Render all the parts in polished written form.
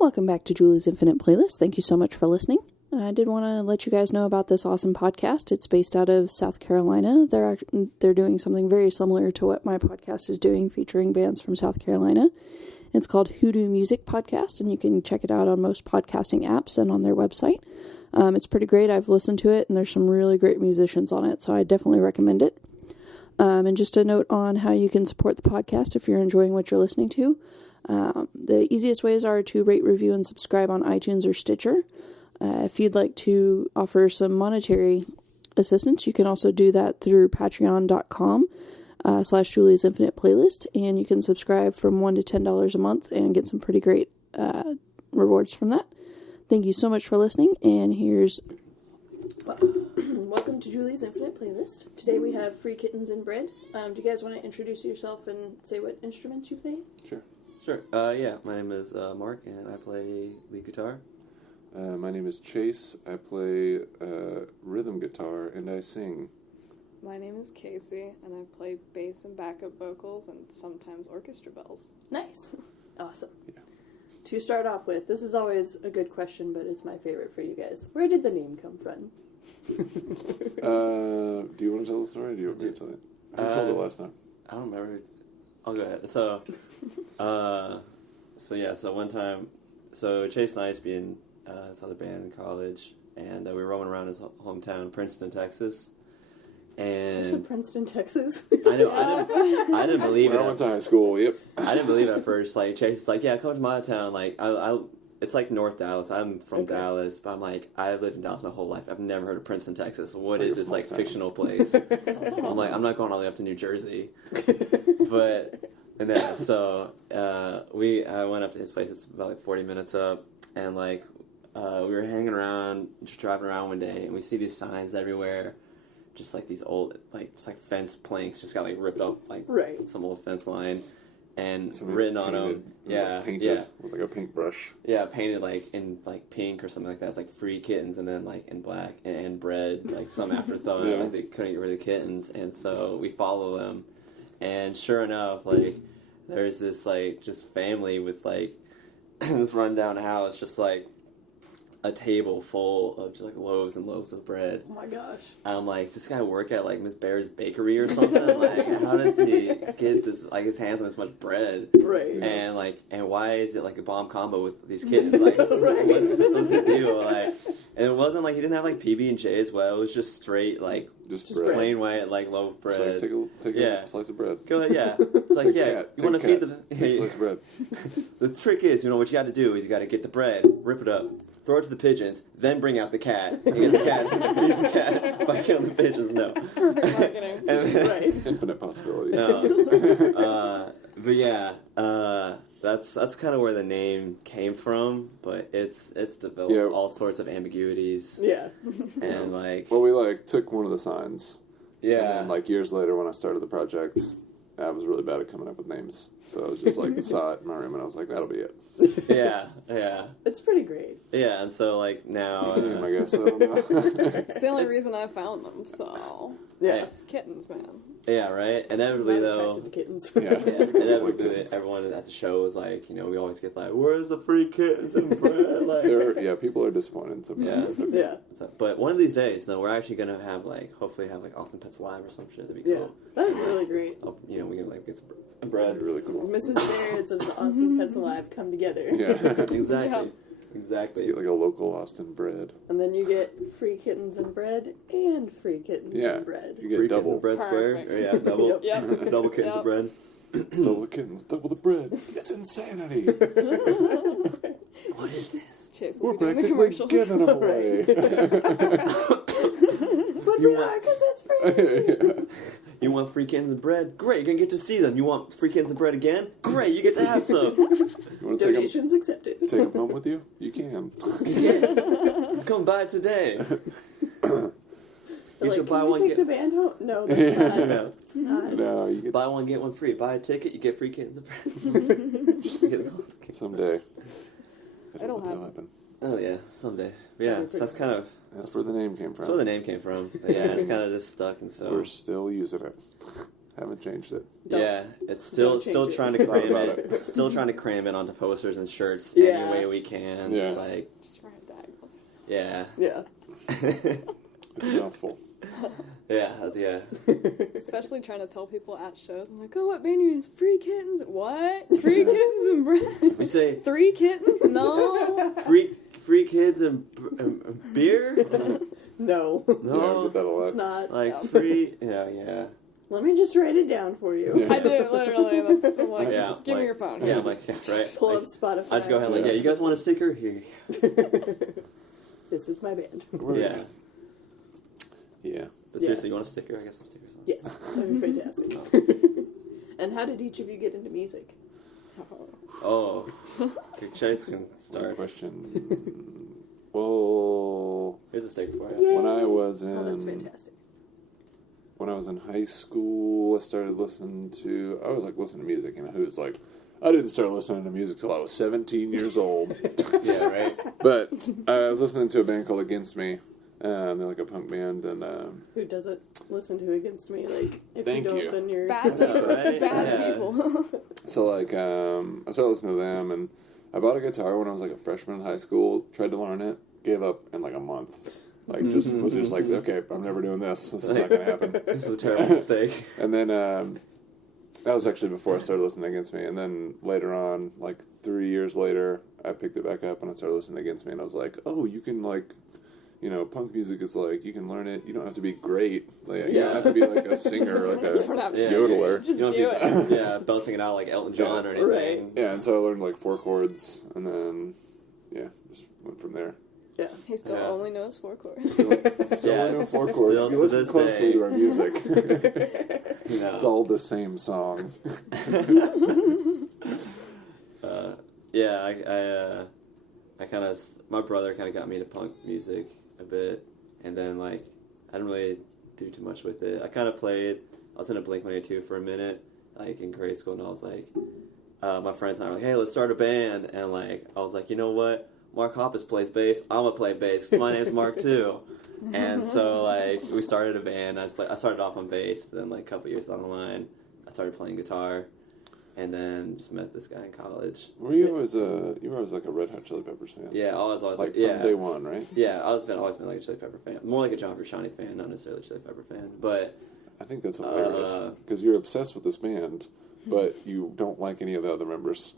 Welcome back to Julie's Infinite Playlist. Thank you so much for listening. I did want to let you guys know about this awesome podcast. It's based out of South Carolina. They're doing something very similar to what my podcast is doing, featuring bands from South Carolina. It's called Hoodoo Music Podcast, and you can check it out on most podcasting apps and on their website. It's pretty great. I've listened to it, and there's some really great musicians on it, so I definitely recommend it. And just a note on how you can support the podcast if you're enjoying what you're listening to. The easiest ways are to rate, review, and subscribe on iTunes or Stitcher. If you'd like to offer some monetary assistance, you can also do that through patreon.com /Julie's Infinite Playlist, and you can subscribe from $1 to $10 a month and get some pretty great rewards from that. Thank you so much for listening, and here's... Welcome to Julie's Infinite Playlist. Today we have Free Kittens and Bread. Do you guys want to introduce yourself and say what instruments you play? Sure. Yeah, my name is Mark, and I play lead guitar. My name is Chase. I play rhythm guitar, and I sing. My name is Casey, and I play bass and backup vocals, and sometimes orchestra bells. Nice. Awesome. Yeah. To start off with, this is always a good question, but it's my favorite for you guys. Where did the name come from? Do you want to tell the story, or do you want me to tell it? I told it last time. I don't remember. I'll go ahead. So one time, Chase and I used to be in this other band in college, and we were roaming around his hometown, Princeton, Texas. And It's in Princeton, Texas. I didn't believe it. I went to high school. Yep. I didn't believe it at first. Like Chase is like, yeah, come to my town. Like it's like North Dallas. I'm from Dallas, but I'm like, I've lived in Dallas my whole life. I've never heard of Princeton, Texas. What is this fictional place? I'm like, I'm not going all the way up to New Jersey. But I went up to his place. It's about like 40 minutes up, and like we were hanging around, just driving around one day, and we see these signs everywhere. Just like these old, just like fence planks, just got like ripped off, like some old fence line, and written on them. Painted with like a paintbrush. Yeah, painted like in like pink or something like that. It's like free kittens, and then like in black and bread, like some afterthought. Like they couldn't get rid of the kittens, and so we follow them, and sure enough, like there's this like just family with like this rundown house, just like a table full of just like loaves and loaves of bread. Oh my gosh. I'm like, does this guy work at like Miss Bear's Bakery or something? Like, how does he get this, like, his hands on this much bread? Right. And why is it like a bomb combo with these kittens? Like, what's the deal? Like, and it wasn't like he didn't have like PB&J as well. It was just straight like just plain white like loaf of bread. So take a slice of bread. Go ahead, yeah. It's like you want to feed the take a slice of bread. The trick is, what you got to do is you got to get the bread, rip it up, throw it to the pigeons, then bring out the cat. And get the cat, feed the cat by killing the pigeons. No. Infinite possibilities. But yeah, that's kind of where the name came from. But it's developed all sorts of ambiguities. Yeah. And like, well, we like took one of the signs. Yeah. And then like years later, when I started the project, I was really bad at coming up with names. So I was just like, saw it in my room, and I was like, that'll be it. Yeah. It's pretty great. Yeah, and so like now... Name, I guess, I don't know. It's the only reason I found them, so... Yeah. It's kittens, man. Yeah, right? Inevitably, though... The kittens. Inevitably, everyone at the show is like, we always get like, where's the free kittens and bread? Like, people are disappointed sometimes. Yeah. But one of these days, though, we're actually going to have like, hopefully have like Austin Pets Live or some shit. That'd be cool. That'd be really great. We can like get some bread. That'd be really cool. Mrs. Barrett's and the Austin Pets Alive come together. Yeah. Exactly. Yeah. Exactly. So you get like a local Austin bread. And then you get free kittens and bread and free kittens and bread. You get free double. Kittens and bread square. Yeah, double. Yep. Double kittens and bread. Double the kittens, double the bread. It's insanity. What is this? Chase, We're doing the practically commercials. giving them away. But we are, because it's free. You want free kittens and bread? Great, you're going to get to see them. You want free kittens and bread again? Great, you get to have some. You want to Donations accepted. take them home with you? You can. Yeah. Come buy it today. You should buy one, take the band home? No, that's not. No. It's not. No, you get Buy one, get one free. Buy a ticket, you get free kittens and bread. someday. It'll happen. Oh yeah, someday. Yeah, so that's kind of... That's where the name came from. That's where the name came from. Yeah, it's kind of just stuck, and so... We're still using it. Haven't changed it. Yeah, it's still Don't change it. trying to cram About it. Still trying to cram it onto posters and shirts Yeah. any way we can. Yeah. Like, Just write diagonal. yeah. Yeah. It's a mouthful. Yeah. Especially trying to tell people at shows. I'm like, oh, what band are you in? Free Kittens? What? Free Kittens and Bread? We say 3 kittens? No. free kids and beer. No. Yeah, I No, get that a lot. It's not. like Yeah. free. Yeah. Let me just write it down for you. Yeah. I do, literally. That's I'm like, Yeah, just give me like- your phone. Yeah, I'm like, yeah, right. Pull Like, up Spotify. I just go ahead and like, Yeah. yeah, you guys want a sticker? Here. This is my band. Works. Yeah. But seriously, you want a sticker? I guess some stickers on. Yes, that'd be fantastic. And how did each of you get into music? Oh, Chase can Good start. question. Well, Here's a sticker for you. Yay. when I was Oh, that's in fantastic. when I was in high school, I started listening to. I was like listening to music, and who's like, I didn't start listening to music till I was 17 years old. Yeah, right. But I was listening to a band called Against Me. They're like a punk band, and Who doesn't listen to Against Me? Like, if Thank you don't, you. then you're... Bad That's people. right. Bad Yeah. people. so like I started listening to them, and I bought a guitar when I was like a freshman in high school. Tried to learn it, gave up in like a month. Like was just like, okay, I'm never doing this. This is not gonna happen. This is a terrible mistake. And then that was actually before I started listening to Against Me. And then later on, like 3 years later, I picked it back up and I started listening to Against Me. And I was like, oh, you can like, you know, punk music is like, you can learn it. You don't have to be great. Like, you don't have to be like a singer, like a Yeah. yodeler. Just You don't do have to be, it. yeah, belting it out like Elton John or Right. anything. Yeah, and so I learned like 4 chords, and then just went from there. Yeah. He still Yeah. only knows 4 chords. So Yeah, I know 4 still chords. If you to listen this closely day. to our music, No. it's all the same song. Yeah, I kind of, my brother kind of got me to punk music a bit, and then like I didn't really do too much with it. I kind of played. I was in a Blink-182 for a minute, like in grade school, and I was like, my friends and I were like, hey, let's start a band, and like I was like, you know what? Mark Hoppus plays bass. I'm gonna play bass because my name's Mark too. And so like we started a band. I started off on bass, but then like a couple years down the line, I started playing guitar, and then just met this guy in college. Were you always like a Red Hot Chili Peppers fan? Yeah, I was always Like like, from day one, right? Yeah, I've always been like a Chili Pepper fan. More like a John Frusciante fan, not necessarily a Chili Pepper fan. But I think that's hilarious because you're obsessed with this band, but you don't like any of the other members.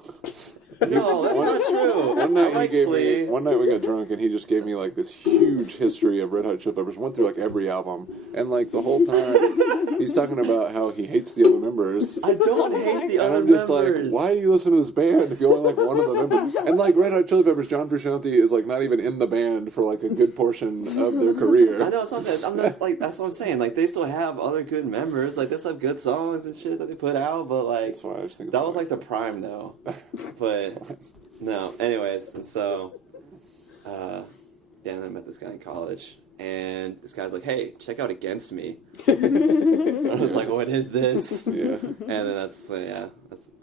no, that's not true. One night I like Flea. One night we got drunk and he just gave me like this huge history of Red Hot Chili Peppers. Went through like every album, and like the whole time he's talking about how he hates the other members. I don't hate the And other I'm just members. like, why do you listen to this band if you only like one of the members? And like Red Hot Chili Peppers, John Frusciante is like not even in the band for like a good portion of their career. I know sometimes I'm not like that's what I'm saying. Like they still have other good members. Like they still have good songs and shit that they put out. But like That's why I just think it's that was funny. like the prime though. But no, anyways, and so yeah, and then I met this guy in college, and this guy's like, "Hey, check out Against Me." I was like, "What is this?" Yeah. And then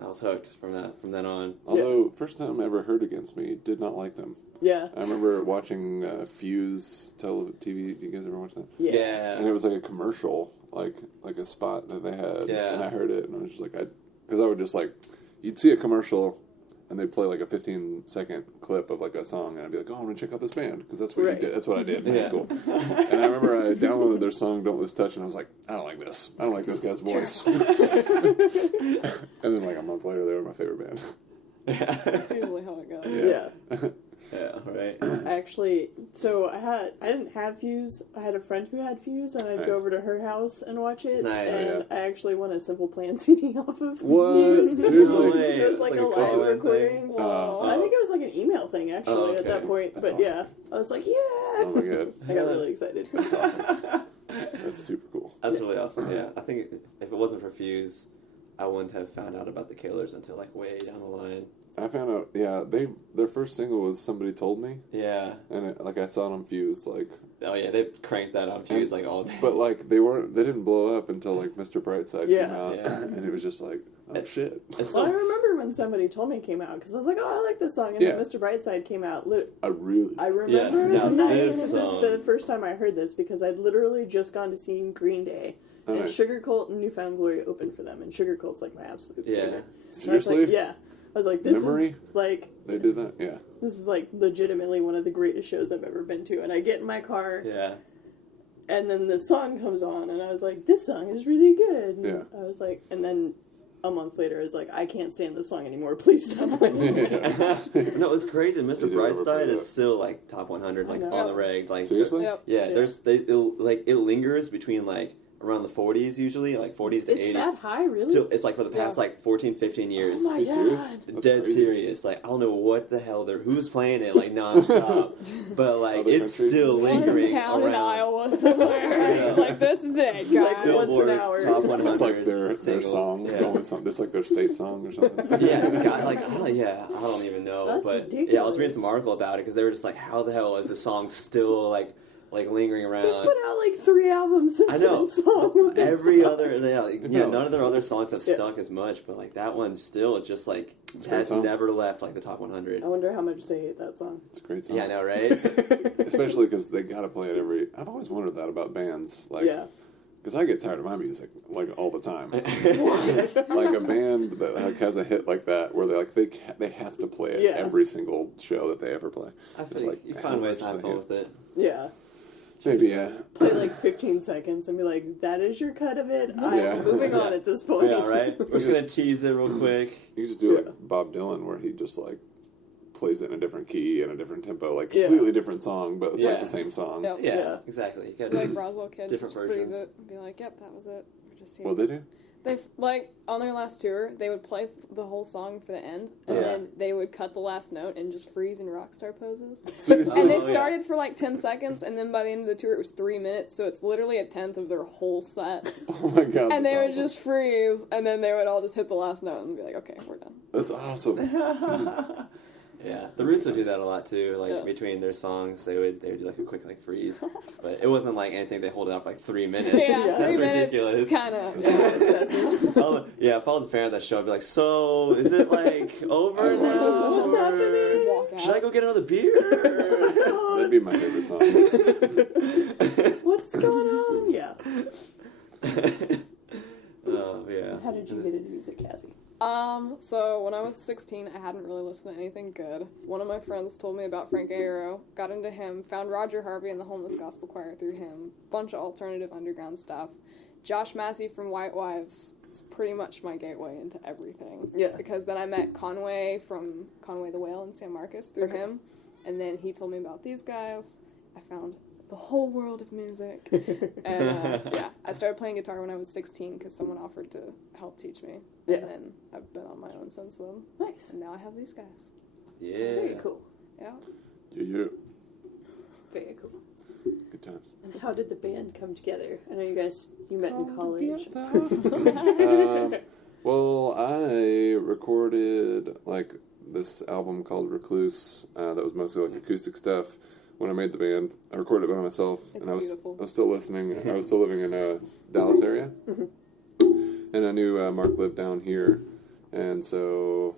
I was hooked from then on. Although first time I ever heard Against Me, did not like them. Yeah. I remember watching Fuse TV. Do you guys ever watch that? Yeah. And it was like a commercial, like a spot that they had. Yeah. And I heard it, and I was just like, because I would just like, you'd see a commercial, and they'd play like a 15-second clip of like a song, and I'd be like, oh, I'm gonna check out this band because that's what Right. you did. That's what I did in high Yeah. school. And I remember I downloaded their song "Don't Lose Touch," and I was like, I don't like this. I don't like this guy's voice. And then like a month later, they were my favorite band. That's usually how it goes. Yeah. Yeah, right. I actually, I didn't have Fuse. I had a friend who had Fuse, and I'd Nice. go over to her house and watch it. Nice. And I actually won a Simple Plan CD off of What? Fuse. Seriously? No way. It was like It's a like a live call-in recording. thing? Well, I think it was like an email thing actually Oh, at that okay. point. That's But awesome. yeah, I was like, yeah. Oh my god, I got really excited. that's awesome. That's super cool. That's really awesome. Yeah, I think if it wasn't for Fuse, I wouldn't have found out about the Killers until like way down the line. I found out, yeah, their first single was "Somebody Told Me," Yeah. and like I saw it on Fuse, like, Oh yeah, they cranked that on Fuse like all day. but like they didn't blow up until like Mr. Brightside Yeah. came out, Yeah. and it was just like, oh shit, It's Well, I still remember when Somebody Told Me came out because I was like, oh, I like this song. And Yeah. then Mr. Brightside came out. I really, I remember Yeah, it now night, this and it was song- the first time I heard this because I'd literally just gone to see Green Day. Oh, and nice. Sugar Cult and Newfound Glory opened for them, and Sugar Cult's like my absolute favorite. And I was Seriously? like, yeah. I was like, this Memory? is like They did that? Yeah. this is like legitimately one of the greatest shows I've ever been to. And I get in my car, Yeah. and then the song comes on, and I was like, this song is really good. And Yeah. I was like, and then a month later, I was like, I can't stand this song anymore. Please stop playing it. No, it's crazy. They Mr. do Brightside overplay is that. still like top 100, like I know. on the reg. Like Seriously? Yep. Yeah, Yeah. it lingers between like around the 40s usually, like 40s to It's 80s. that high, really? Still, it's like for the past Yeah. like 14, 15 years. Oh my Are you serious? god. That's Dead crazy. serious. Like I don't know what the hell who's playing it like nonstop, but like Other it's countries? still One lingering town around. in Iowa somewhere. Yeah. It's like, this is it, guys. Like, once an Billboard hour. top 100. It's like their singles. song. Yeah. Only song. It's like their state song or something. Yeah, it's got like I don't even know, That's but ridiculous. yeah, I was reading some article about it because they were just like, how the hell is this song still like lingering They around? put out like 3 albums since I know. that song. What the Every fuck? other, none of their other songs have Yeah. stuck as much, but like that one still just like It's a great has song. never left like the top 100. I wonder how much they hate that song. It's a great song. Yeah, I know, right? Especially because they gotta play it every. I've always wondered that about bands. Like, Yeah. because I get tired of my music like all the time. Like a band that like, has a hit like that, where they have to play it Yeah. every single show that they ever play. I It's feel like you how find ways to much have they fun hate. with it. Yeah. Maybe, yeah. Play like 15 seconds and be like, that is your cut of it? I'm Yeah. moving on at this point. Yeah, right. We're just gonna tease it real quick. You can just do like Yeah. Bob Dylan, where he just like plays it in a different key and a different tempo, like Yeah. completely different song, but it's like Yeah. the same song. Yep. Yeah, Yeah. exactly. You It's gotta- like Roswell Kid, Different just freeze versions. it and be like, yep, that was it. We're just here. Well, they do. They like on their last tour, they would play the whole song for the end, and Yeah. then they would cut the last note and just freeze in rockstar poses. Seriously. And they Oh, yeah. started for like 10 seconds, and then by the end of the tour, it was 3 minutes, so it's literally a tenth of their whole set. Oh my god. And they that's would awesome. just freeze, and then they would all just hit the last note and be like, okay, we're done. That's awesome. Yeah, the Roots would do that a lot too. Like Yeah. between their songs, they would do like a quick like freeze, but it wasn't like anything they hold it out for like 3 minutes. Yeah, That's 3 minutes, ridiculous. kind of. Yeah, if I was a fan of that show, I'd be like, so is it like over now? What's or happening? Just walk out. Should I go get another beer? That'd be my favorite song. What's going on? Yeah. Oh yeah. How did you get into music, Cassie? So when I was 16, I hadn't really listened to anything good. One of my friends told me about Frank Aero, got into him, found Roger Harvey and the Homeless Gospel Choir through him, bunch of alternative underground stuff. Josh Massey from White Wives is pretty much my gateway into everything. Yeah. Because then I met Conway from Conway the Whale in San Marcos through Okay. him, and then he told me about these guys. I found the whole world of music. And yeah, I started playing guitar when I was 16 because someone offered to help teach me. Yeah. And then I've been on my own since then. Nice. And now I have these guys. Yeah. Very cool. Yeah. Yeah. Very cool. Good times. And how did the band come together? I know you met in college. Well, I recorded like this album called Recluse that was mostly like acoustic stuff. When I made the band, I recorded it by myself, It's and I was beautiful. still listening. I was still living in Dallas area, and I knew Mark lived down here, and so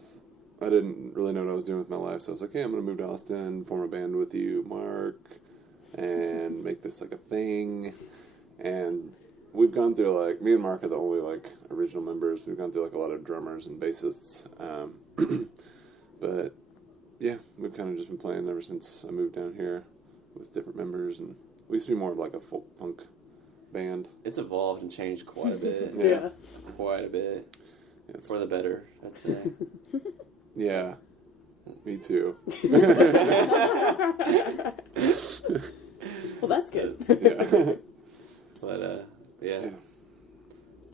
I didn't really know what I was doing with my life. So I was like, "Hey, I'm gonna move to Austin, form a band with you, Mark, and make this like a thing." And we've gone through like me and Mark are the only like original members. We've gone through like a lot of drummers and bassists, but yeah, we've kind of just been playing ever since I moved down here with different members, and we used to be more of like a folk punk band. It's evolved and changed quite a bit. Yeah. Quite a bit. It's- For the better, I'd say. Yeah, me too. Well, that's good. Yeah. But yeah. Yeah.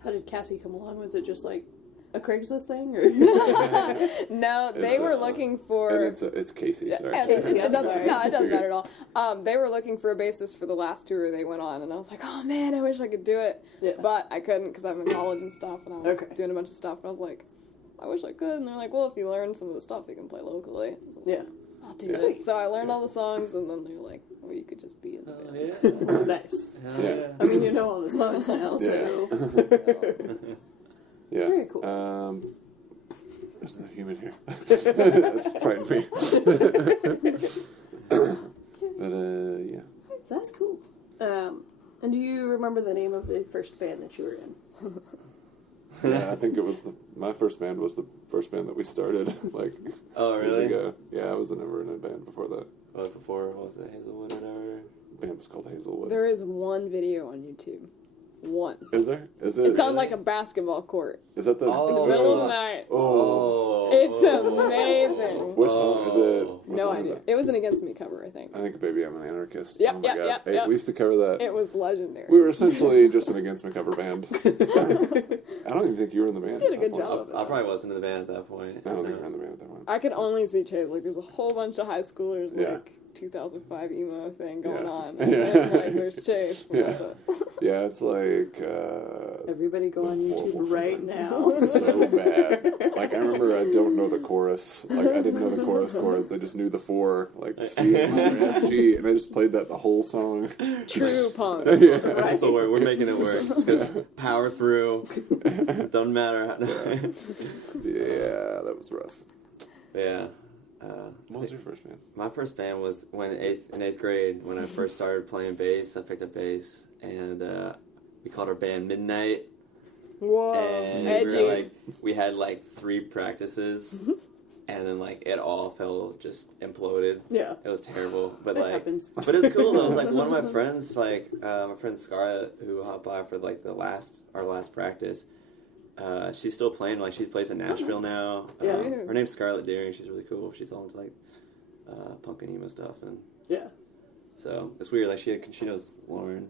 How did Cassie come along? Was it just like a Craigslist thing, or? No, they It's, were looking And for. it's Casey. Sorry. Yeah, Casey, it I'm doesn't, sorry. no, it doesn't matter at all. They were looking for a bassist for the last tour they went on, and I was like, oh man, I wish I could do it. Yeah. But I couldn't because I'm in college and stuff, and I was Okay. doing a bunch of stuff, and I was like, I wish I could. And they're like, well, if you learn some of the stuff, you can play locally. So I was Yeah. like, I'll do Yeah. this. So I learned all the songs, and then they were like, well, you could just be in the Oh, band. yeah. Nice. Hell Yeah. yeah. I mean, you know all the songs now, so. Yeah. Very cool. There's no human here. Fighting me. But yeah. That's cool. And do you remember the name of the first band that you were in? Yeah, I think it was my first band was the first band that we started, like, Oh, really? years ago. Yeah, I was never in a band before that. Well, before, what was it, Hazelwood or whatever? The band was called Hazelwood. There is one video on YouTube. One. Is there? Is it? It's on like a basketball court. Is that the... Oh. In the middle of the night. Oh. It's amazing. What song is it? What No song is idea. it? It was an Against Me cover, I think. I think Baby I'm an Anarchist. Yep, oh my yep, God. yep, Hey, yep. we used to cover that. It was legendary. We were essentially just an Against Me cover band. I don't even think you were in the band. You did a at good that point. job of it. I probably wasn't in the band at that point. I don't think you were in the band at that point. I could only see Chase. Like, there's a whole bunch of high schoolers, Yeah. like, 2005 emo thing going Yeah. on. And then, like, there's Chase. And Yeah. that's it. Yeah, it's like... Everybody go on YouTube horrible. right now. So bad. Like, I remember I don't know the chorus. Like, I didn't know the chorus chords. I just knew the four, like, C, F, G, and I just played that the whole song. True punk. Yeah. Right. So we're making it work. Just gonna power through. Doesn't matter. Yeah, that was rough. Yeah. What was your first band? My first band was in eighth grade when I first started playing bass. I picked up bass, and we called our band Midnight. Whoa. And Edgy. we had like 3 practices, and then like it all just imploded. Yeah. It was terrible, but It like, happens. but it was cool though. It was like one of my friends, like my friend Scarlett, who hopped by for like our last practice. She's still playing. Like she plays in Nashville now. Yeah. Her name's Scarlett Deering. She's really cool. She's all into like punk and emo stuff, and Yeah. so it's weird. Like she knows Lauren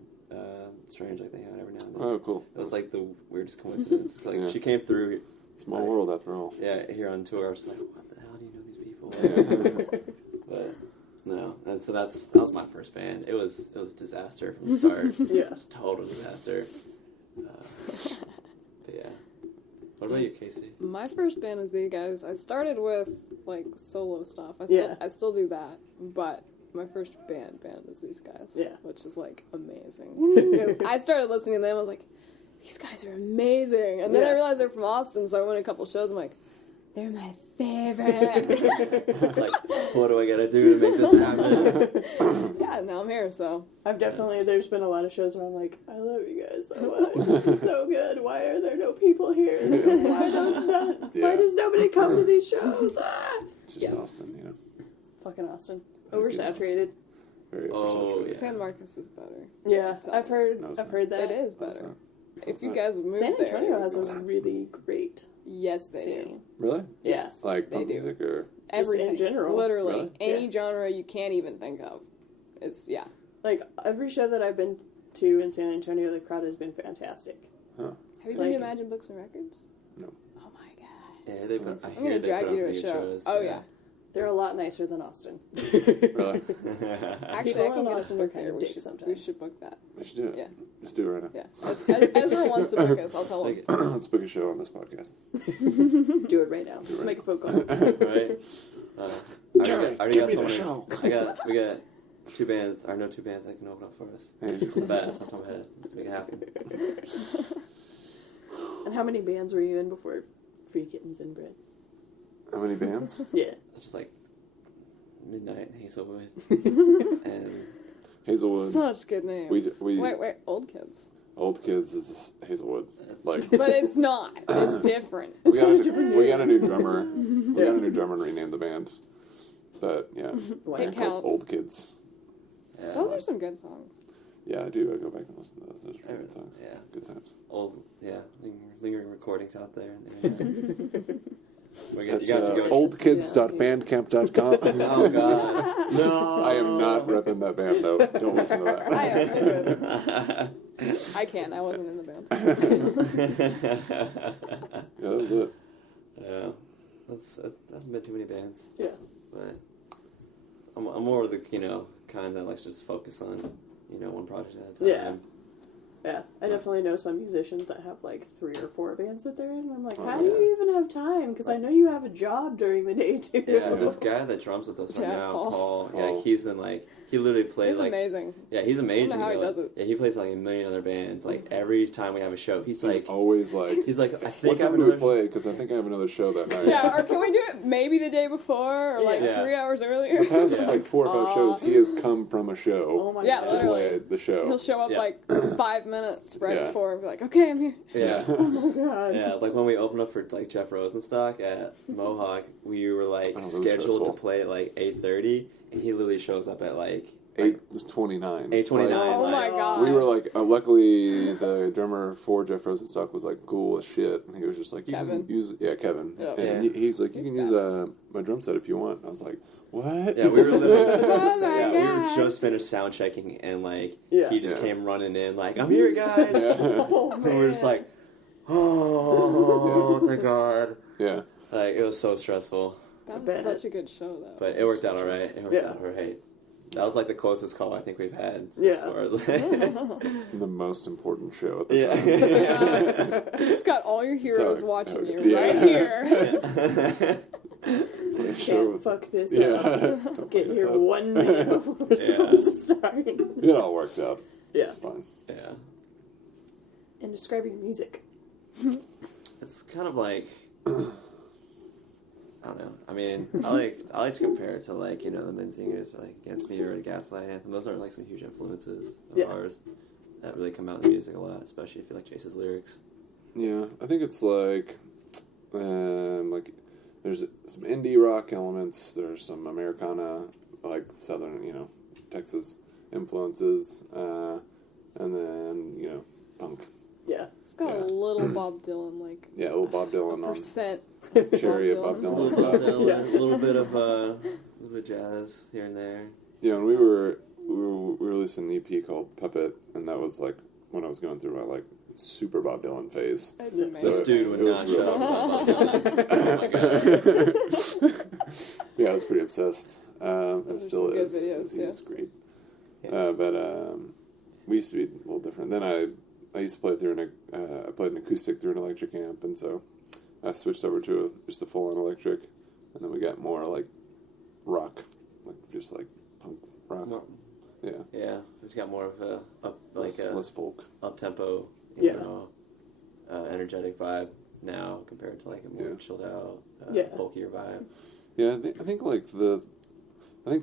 Strange. Like they hang out every now and then. Oh, cool. It was like the weirdest coincidence. Like Yeah. she came through. Small world, after all. Yeah, here on tour. I was like, what the hell do you know these people? But no, and so that was my first band. It was a disaster from the start. Yeah. It was a total disaster. But yeah. What about you, Casey? My first band was these guys. I started with, like, solo stuff. Yeah. I still do that, but my first band was these guys. Yeah. Which is, like, amazing. Because I started listening to them, I was like, these guys are amazing. And then I Yeah. realized they're from Austin, so I went to a couple shows, I'm like, they're my favorite. Like, what do I gotta do to make this happen? Yeah, now I'm here, so. I've definitely, there's been a lot of shows where I'm like, I love you guys so much. This is so good. Why are there no people here? Why does nobody come to these shows? Ah! It's just Austin, you know. Fucking Austin. Fucking Oversaturated. Very Oh, oversaturated. yeah. San Marcos is better. Yeah, I've heard No, it's I've not. heard that. It is No, it's better. not. If you guys would move San there. Antonio has a really great Yes, they do. scene. Really? Yes. Like They punk do. music or... Everything. general. Literally. Really? Any Yeah. genre you can't even think of. It's, yeah. Like every show that I've been to in San Antonio, the crowd has been fantastic. Huh. Have you been Like- to Imagine Books and Records? No. Oh my god. Yeah, they put, I I'm hear gonna they drag put you on to a pretty show. good shows. Oh yeah. They're a lot nicer than Austin. Really? Actually, People I can in get us Austin are booked kind there. of We dicks should, sometimes. we should book that. We should do it. Yeah. Just do it right Yeah. Ezra wants to book us. I'll tell him. now. Let's book a show on this podcast. Do it right now. Let's make a phone call. Right? Jared, I already give got me the someone. We got 2 bands, or no 2 bands that can open up for us. Hey, The bad, off the top of my head. Let's make it happen. And how many bands were you in before Free Kittens and Bread? how many bands? Yeah. It's just like Midnight and Hazelwood. And Hazelwood. Such good names. we- Wait. Old Kids. Old Kids is Hazelwood. Like But it's not. It's different. we got a new drummer. We got a new drummer and renamed the band. But yeah, it's a It band called counts. Old Kids. yeah, Those are some good songs. Yeah, I do. I go back and listen to those. Those are really good songs. Yeah. Good times. old, lingering recordings out there. You That's got to go. oldkids.bandcamp.com. Oh God, no! I am not repping that band. No, don't listen to I that. am. I can't. I wasn't in the band. Yeah, that was it. Yeah, that hasn't been too many bands, Yeah. but I'm more of the kind that likes to just focus on one project at a time. Yeah. Yeah, I definitely know some musicians that have like 3 or 4 bands that they're in. And I'm like, Oh, how do you even have time? Because I know you have a job during the day too. Yeah, this guy that drums with us right now, Paul. Yeah, he's in like he literally plays He's like amazing. Yeah, he's amazing. I don't know how he does it. Yeah, he plays like a million other bands. Like every time we have a show, he's like always like, he's like I think what I have time do we another. play? Because I think I have another show that night. Yeah, or can we do it maybe the day before or like Yeah. 3 hours earlier? The past like 4 or 5 shows, he has come from a show Oh my Yeah, god. to play the show. He'll show up Yeah. like 5 minutes right Yeah. before and be like, okay, I'm here. Yeah. Oh my god. Yeah, like when we opened up for like Jeff Rosenstock at Mohawk, we were like Oh, that was scheduled stressful. to play at like 8:30, and he literally shows up at like 8:29. 8:29. Oh like, my god. We were like, luckily the drummer for Jeff Rosenstock was like cool as shit, and he was just like, you Kevin. can use Kevin, Yeah. and Yeah. he's like, you He's can use badass. my drum set if you want. I was like, what? Yeah, we were literally, Oh my yeah, we were God. just finished sound checking, and like Yeah. he just Yeah. came running in like I'm here, guys. Oh, And we were just like, oh, thank God. Yeah. Like it was so stressful, That bet. was such a good show, though. but it worked out all right. It worked Yeah. out all right. That was like the closest call I think we've had. Yeah. As far as, like, The most important show at the yeah. time. You just got all your heroes So- watching you yeah. right here. Yeah, Can't fuck this Yeah. up. Get This here up. 1 minute before we're Yeah. supposed to start. It all worked out. Yeah. It's fine. Yeah. And describe your music. It's kind of like I don't know. I mean, I like to compare it to like the Men Singers or like Against Me or the Gaslight Anthem. Those are like some huge influences of Yeah. ours that really come out in the music a lot, especially if you like Chase's lyrics. Yeah, I think it's like there's some indie rock elements. There's some Americana, like southern, Texas influences, and then punk. Yeah. It's got Yeah. a little Bob Dylan, like Yeah, a little Bob Dylan a on percent. cherry of Bob A Dylan. little bit, stuff. Yeah. a little bit of jazz here and there. Yeah, and we were releasing an EP called Puppet, and that was like when I was going through my like super Bob Dylan phase. It's So amazing. This dude would it was not real shut up Bob about Bob Dylan. Oh my god. Yeah, I was pretty obsessed. It Those are still some good is. videos, He's great. Yeah. But we used to be a little different. Then I used to play through I played an acoustic through an electric amp, and so I switched over to just a full-on electric, and then we got more like rock, like just like punk rock. More- Yeah, Yeah, it's got more of a less folk. up tempo, Yeah. energetic vibe now compared to like a more Yeah. chilled out, Yeah. folkier vibe. Yeah, I think like the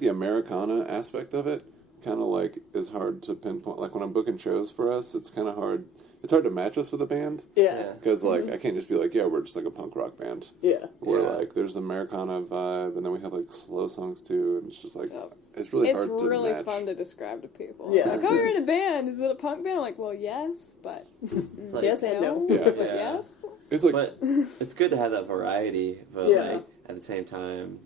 Americana aspect of it kind of like is hard to pinpoint. Like when I'm booking shows for us, it's kind of hard. It's hard to match us with a band Yeah. because like I can't just be like, yeah, we're just like a punk rock band. Yeah. Where Yeah. like there's the Americana vibe, and then we have like slow songs too, and it's just like Yep. it's really It's hard to really match. fun to describe to people. Yeah. Like, oh, you're in a band. Is it a punk band? I'm like, well, yes, but It's like, Yes and no. Yeah. But Yeah. yes. It's like but it's good to have that variety, but Yeah. like at the same time,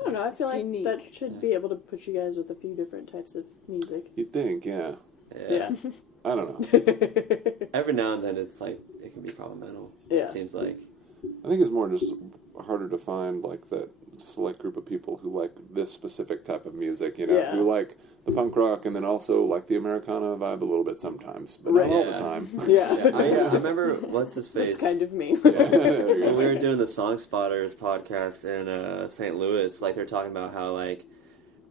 I don't know. I feel It's like unique. that should be able to put you guys with a few different types of music. you'd think, yeah. Yeah. I don't know. Every now and then, it's like it can be problematic. Yeah. It seems like. I think it's more just harder to find like that select group of people who like this specific type of music, Yeah. who like the punk rock and then also like the Americana vibe a little bit sometimes, but Right. not all the Yeah. time. Yeah. I remember what's his face. It's kind of me. When we were doing the Song Spotters podcast in St. Louis, like they're talking about how like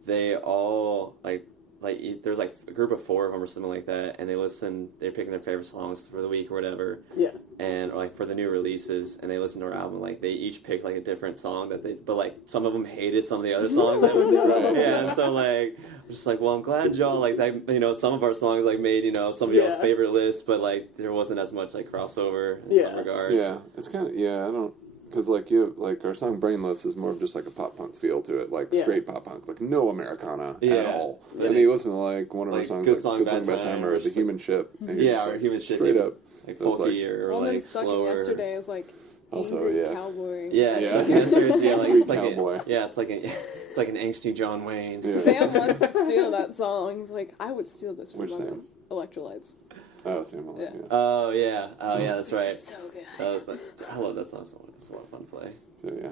they all like there's like a group of 4 of them or something like that, and they're picking their favorite songs for the week or whatever, Yeah. and or, like for the new releases, and they listen to our album, like they each picked like a different song but like some of them hated some of the other songs. That Right. Yeah, and so like I'm just like, well, I'm glad y'all like that. Some of our songs like made some of y'all's Yeah. favorite lists, but like there wasn't as much like crossover in Yeah. some regards. Yeah, it's kind of I don't because like you like our song Brainless is more of just like a pop punk feel to it, like Yeah. straight pop punk, like no Americana at Yeah. all. But And you listen to like one of our like, songs, Good like Song, Good Bad Song Bad Time, Time or or The just Human Ship. and you're Yeah, just or like, Human Ship, straight up. like So it's folky or Well, then like Stuck slower. in Yesterday is like Also, angry yeah. cowboy. Yeah, Yeah. Stuck in Yesterday is like it's like Cowboy. it's like an angsty John Wayne. Yeah. Sam wants to steal that song. He's like, I would steal this from Which one of Sam? them. Electrolytes. Oh, Sam Hall, Yeah. yeah. Oh yeah, that's right. So good. That was like, I love that song so much. It's a lot of fun to play. So yeah,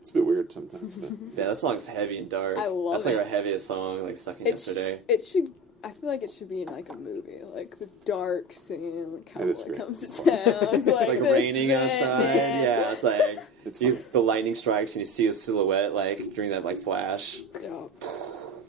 it's a bit weird sometimes, but Yeah, that song's heavy and dark. I love That's like it. our heaviest song, like Stuck in It sh- Yesterday. It should. I feel like it should be in like a movie, like the dark scene, like It is cowboy great. comes It's to town. It's It's like, like this raining is it. outside. Yeah, it's like It's funny. the lightning strikes and you see a silhouette like during that like flash. Yeah.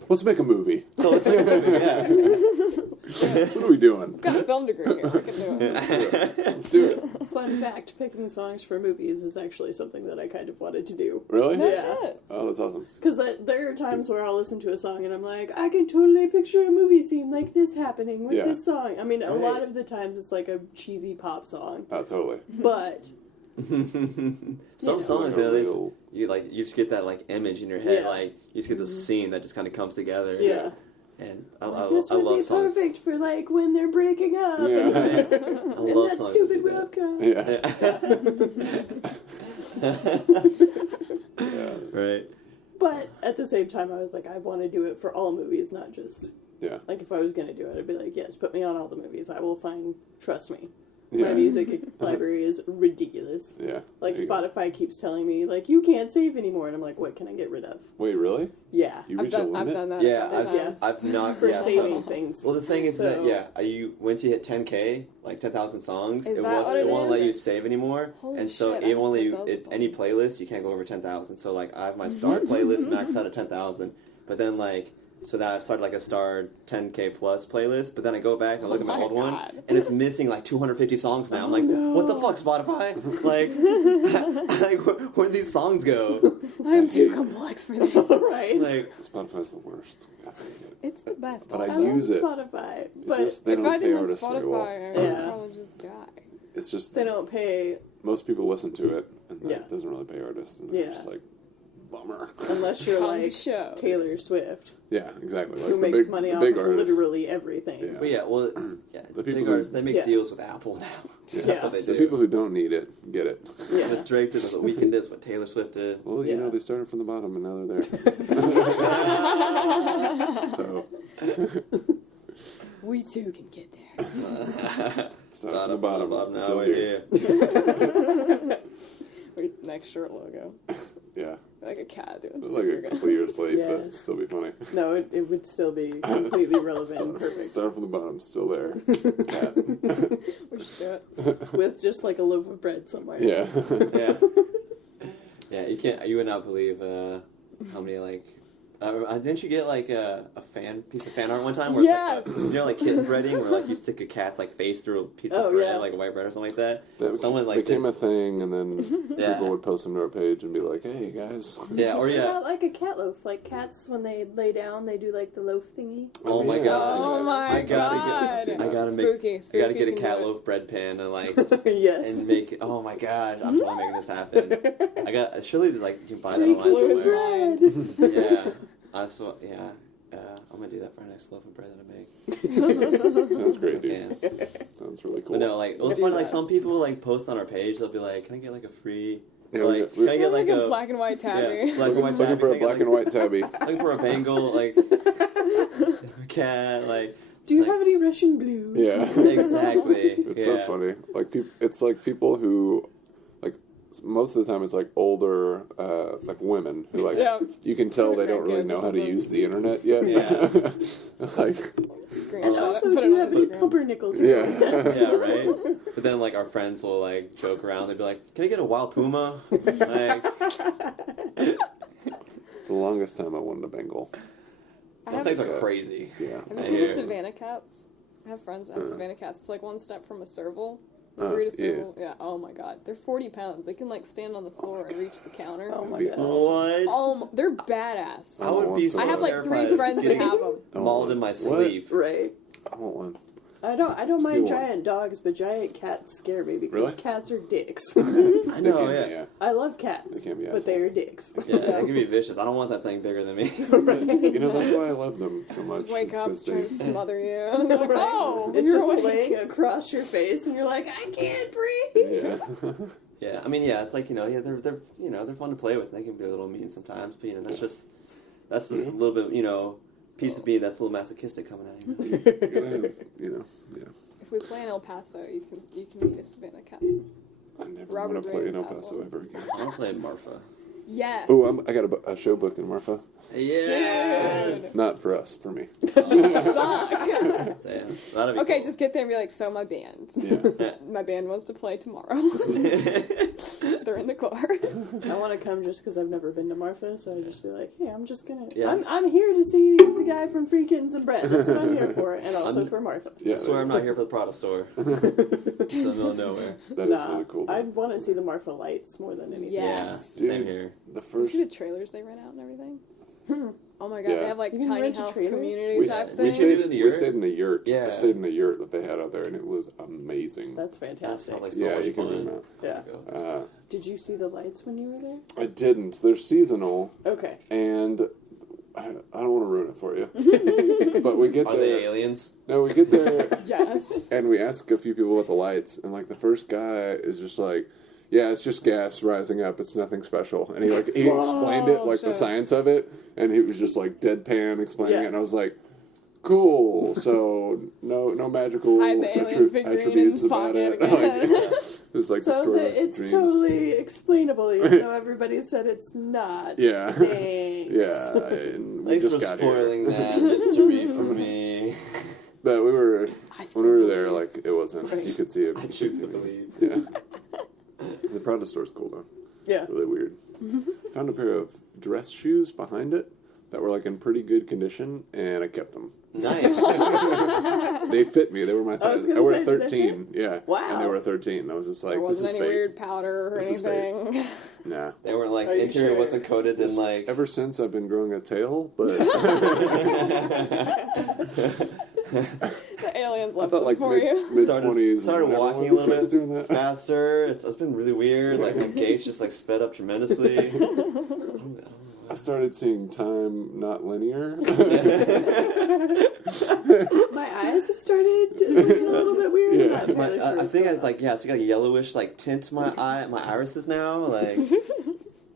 Let's make a movie. So let's make a movie, yeah. What are we doing? I've got a film degree here. I can do it. Let's do it. Fun fact, picking songs for movies is actually something that I kind of wanted to do. Really? No Yeah. shit. Oh, that's awesome. Because there are times where I'll listen to a song and I'm like, I can totally picture a movie scene like this happening with Yeah. this song. I mean, a Right. lot of the times it's like a cheesy pop song. Oh, totally. But, Some Yeah. songs, Like a at least real- you just get that like image in your head, Yeah. like you just get the scene that just kind of comes together. yeah. And This I would love be songs. perfect for like when they're breaking up. Yeah. I And love that songs. stupid that do Rob cut. Yeah. Yeah. Right. But at the same time, I was like, I want to do it for all movies, not just Yeah. like if I was going to do it, I'd be like, yes, put me on all the movies. I will find. Trust me, Yeah. my music library is ridiculous. Yeah. Like There you go. Spotify keeps telling me like you can't save anymore, and I'm like, what can I get rid of? Wait, really? Yeah, You I've reached a done limit? that. Yeah, a couple times. I've not for yeah, so- saving things. Well, the thing is that So- once you hit 10K, like 10,000 songs, Is it that what it won't let is? you save anymore, Holy and so shit, I it won't let have you 10,000 any playlist you can't go over 10,000. So like I have my start playlist maxed out at 10,000, but then like so now I've started like a star 10K plus playlist, but then I go back and look at my my old one, God. and it's missing like 250 songs now. I'm like, no. what the fuck, Spotify? Like, like where'd these songs go? I'm too complex for this. right. Like, Spotify's the worst. I hate it. It's the best. But I I love use it. Spotify, It's but just, they if I don't pay didn't have artists very well. Spotify, I would Yeah. probably just die. It's just they don't pay most people listen to it, and Yeah. it doesn't really pay artists, and they're Yeah. just like, bummer. unless you're On the like shows. Taylor Swift, Yeah, exactly. Like who the makes big, money the off big of artists. literally everything. Yeah. but yeah, well, yeah, The the people big who- artists, they make Yeah. deals with Apple now. Yeah. That's what they do. The people who don't need it get it. Yeah. What Drake did, what Weeknd did, what Taylor Swift did. Well, you Yeah. know, they started from the bottom, and now they're there. So, We too can get there. start Start from the up bottom. on the Still now here. Wait, next shirt logo. Yeah. Like a cat doing It was like a couple years late, but Yes. it'd still be funny. No, it would still be completely relevant and perfect. Start from the bottom, still there. Cat. We should do it. With just like a loaf of bread somewhere. Yeah. Yeah. Yeah, you would not believe how many, like, didn't you get, like, a piece of fan art one time? Where Yes! it's like, you know, like kitten breading, where, like, you stick a cat's, like, face through a piece of Oh, bread, yeah. like a white bread or something like that? That Someone, like, became a thing, and then Yeah. people would post them to our page and be like, "Hey guys." Yeah, or What yeah. about like a cat loaf? Like cats, when they lay down, they do like the loaf thingy. Oh my Yeah. god. Oh my I gotta god. get- I gotta Spooky. I gotta get a can cat do it. loaf bread pan and, like, Yes. and make it. Oh my god, I'm totally making this happen. I got, surely, like, you can buy that Please online blue is somewhere. red. Yeah. Yeah. I'm gonna do that for our next loaf of bread that I make. Sounds great, dude. Yeah. Sounds really cool. But no, like, it was Do funny, like, that. some people, like, post on our page, they'll be like, can I get, like, a free, Yeah, like, we- can I get, like, a a, black and white tabby. yeah, black and white Looking tabby? for a Can I get, black and white tabby. Looking for a Bengal, like, a cat, like. Do you it's have any Russian blues? Yeah. like, exactly. It's so funny. Like it's like people who, like, most of the time it's like older, like women who like Yeah. you can tell they don't really Grandkids know or how to something. use the internet yet. Yeah. Like, Screenshot And it, also, put do it you on have any Instagram. pumpernickel too? yeah. Yeah, right? But then, like, our friends will, like, joke around. They'd be like, can I get a wild puma? Like, The longest time I wanted a Bengal. those things are crazy. Yeah. Have you I seen hear the it. Savannah cats? I have friends that have Savannah cats. It's like one step from a serval. You Uh, breed a yeah. serval. Yeah. Oh my god. They're 40 pounds. They can like stand on the floor and reach the counter. Oh my Be god. awesome. What? They're badass. I would be so I have like terrified 3 friends that getting have them. mauled in my sleep. Right. I want one. I don't Steal mind one. giant dogs, but giant cats scare me because Really? cats are dicks. I They know, can yeah. be, yeah. I love cats, They can be but they are assholes. dicks. Yeah, they can be vicious. I don't want that thing bigger than me. You know, that's why I love them so much. Just wake is up 'cause trying they, to smother you. It's like, Right. oh, It's you're just awake. laying across your face, and you're like, I can't breathe. yeah. Yeah, I mean, yeah, it's like, yeah, they're they're fun to play with. They can be a little mean sometimes, but that's just a little bit, piece of me that's a little masochistic coming at you. You gotta have, yeah. If we play in El Paso, you can meet a Savannah cat. I never Robert want to play in Graves El has Paso one. ever again. I want to play Marfa. Yes. Oh, I got a show booked in Marfa. Yes! Not for us, for me. Suck. Damn, that'd be Okay, cool. just get there and be like, so my band. Yeah. My band wants to play tomorrow. They're in the car. I want to come just because I've never been to Marfa, so I'd just be like, hey, I'm just gonna. Yeah. I'm here to see the guy from Free Kittens and Bread. That's what I'm here for, and also for Marfa. Yeah, I swear I'm not here for the Prada store. It's in the middle of nowhere. That is really cool. I'd want to see the Marfa lights more than anything. Yes. Yeah, same here. The You first... see the trailers they rent out and everything? Oh my god, Yeah. they have like You can tiny rent a house trailer? community We, type Did we, you thing. do stayed, it in the we yurt? stayed in a yurt. Yeah. I stayed in a yurt that they had out there, and it was amazing. That's That fantastic. sounds like so Yeah, much you can fun. do that. Yeah. Did you see the lights when you were there? I didn't. They're seasonal, Okay. and I don't want to ruin it for you. But we get Are there. they aliens? No, we get there, Yes. and we ask a few people about the lights, and like the first guy is just like, "Yeah, it's just gas rising up. It's nothing special." And he explained it, like the shit. science of it, and he was just like deadpan explaining Yeah. it, and I was like, "Cool." So no magical Hide the alien figurine in attributes his about pocket it. again. Like, it was like the So story of it's dreams. totally explainable, even though everybody said it's not. Yeah. Thanks. Yeah. And we Thanks just for got spoiling here. that mystery for me. But we were I still when we were believe. there, like it wasn't. You could see it. I choose to believe. Yeah. The Prada store's cool though. Yeah. Really weird. Found a pair of dress shoes behind it that were like in pretty good condition, and I kept them. Nice. They fit me. They were my size. gonna I wear say, did they 13. Yeah. Wow. And they were 13. I was just like, There this is wasn't any fake. weird powder or This is fake. anything. Nah. They weren't like, Are you interior sure? wasn't coated in like. Ever since I've been growing a tail, but The aliens I left thought them like for you. mid Started- 20s. started walking a little bit doing that. faster. It's been really weird. Like my gait's just like sped up tremendously. I started seeing time not linear. My eyes have started looking a little bit weird. Yeah. I'm not entirely sure I what's think going it's like it's like a yellowish like tint to my irises now. Like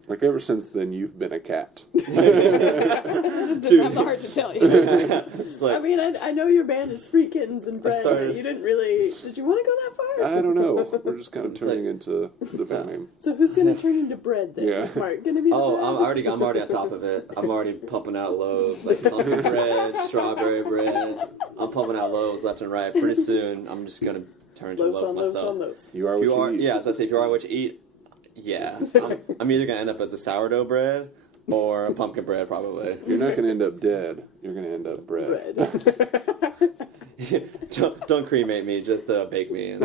Like ever since then, you've been a cat. Just didn't have the heart to tell you. it's on. I like mean, I know your band is Free Kittens and Bread, started- but you didn't really. Did you want to go that far? I don't know. We're just kind of It's turning like- into the band name. So who's gonna turn into bread then? Yeah. Is Mark gonna be? The oh, bread? I'm already on top of it. I'm already pumping out loaves like pumpkin bread, strawberry bread. I'm pumping out loaves left and right. Pretty soon, I'm just gonna turn into a Loaves loaf on loaves myself. on loaves. You are If what you you are, eat. yeah, let's say if you are what you eat, yeah, I'm either gonna end up as a sourdough bread or a pumpkin bread, probably. You're not going to end up dead. You're going to end up bread. Bread. don't cremate me, just bake me in.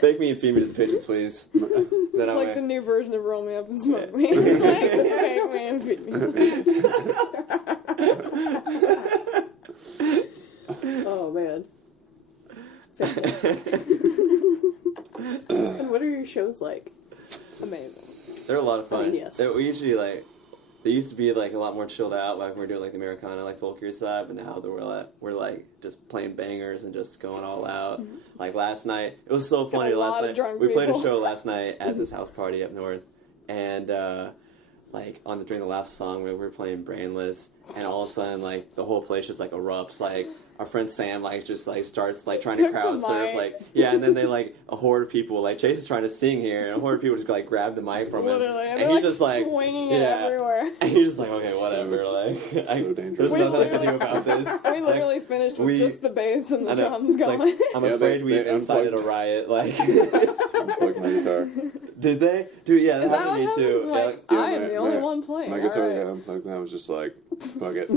Bake me and feed me to the pigeons, please. It's Then like the new version of Roll Me Up and Smoke Me. It's like, bake me and feed me. Oh man. And what are your shows like? Amazing. They're a lot of fun. I mean, yes. We usually like. They used to be like a lot more chilled out, like when we were doing like the Americana, like folkier side. But now that we're like just playing bangers and just going all out. Like last night, it was so funny. a Last lot of night drunk we played a people. show last night at this house party up north, and like during the last song we were playing Brainless, and all of a sudden like the whole place just like erupts. Like our friend Sam like just like starts like trying to Took the crowd surf, mic. like yeah, and then they like a horde of people like Chase is trying to sing here, and a horde of people just like grab the mic from him, Literally. And and they're he's just like swinging it yeah. everywhere. And he's just like, okay, whatever. Like, So dangerous. there's We nothing I can do about this. We literally finished with we- just the bass and I the know. drums It's like, going. I'm Yeah, afraid they we incited a unplugged. riot. Like, Unplug my guitar. did they? Dude, yeah, that Is that happened what to me happens? too. Like, Yeah, I am the only one playing. My guitar Alright. got unplugged, and I was just like, fuck it.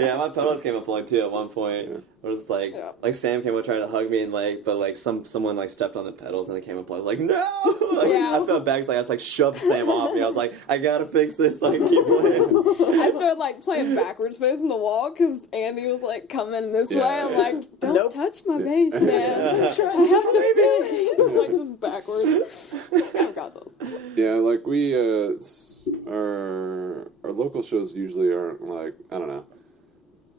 Yeah, my pedals came unplugged too at one point. It was like, Yeah. like Sam came up trying to hug me, and like, but like someone like stepped on the pedals and it came unplugged. I was like, no! Like, Yeah. I felt bad because like, I just like shoved Sam off me. I was like, I gotta fix this. Like, keep playing. I started like playing backwards facing the wall because Andy was like coming this Yeah, way. I'm yeah. like, don't Nope. touch my bass, man. Yeah. I have to finish. Like just backwards. I've got those. Yeah, like we, our local shows usually aren't like, I don't know.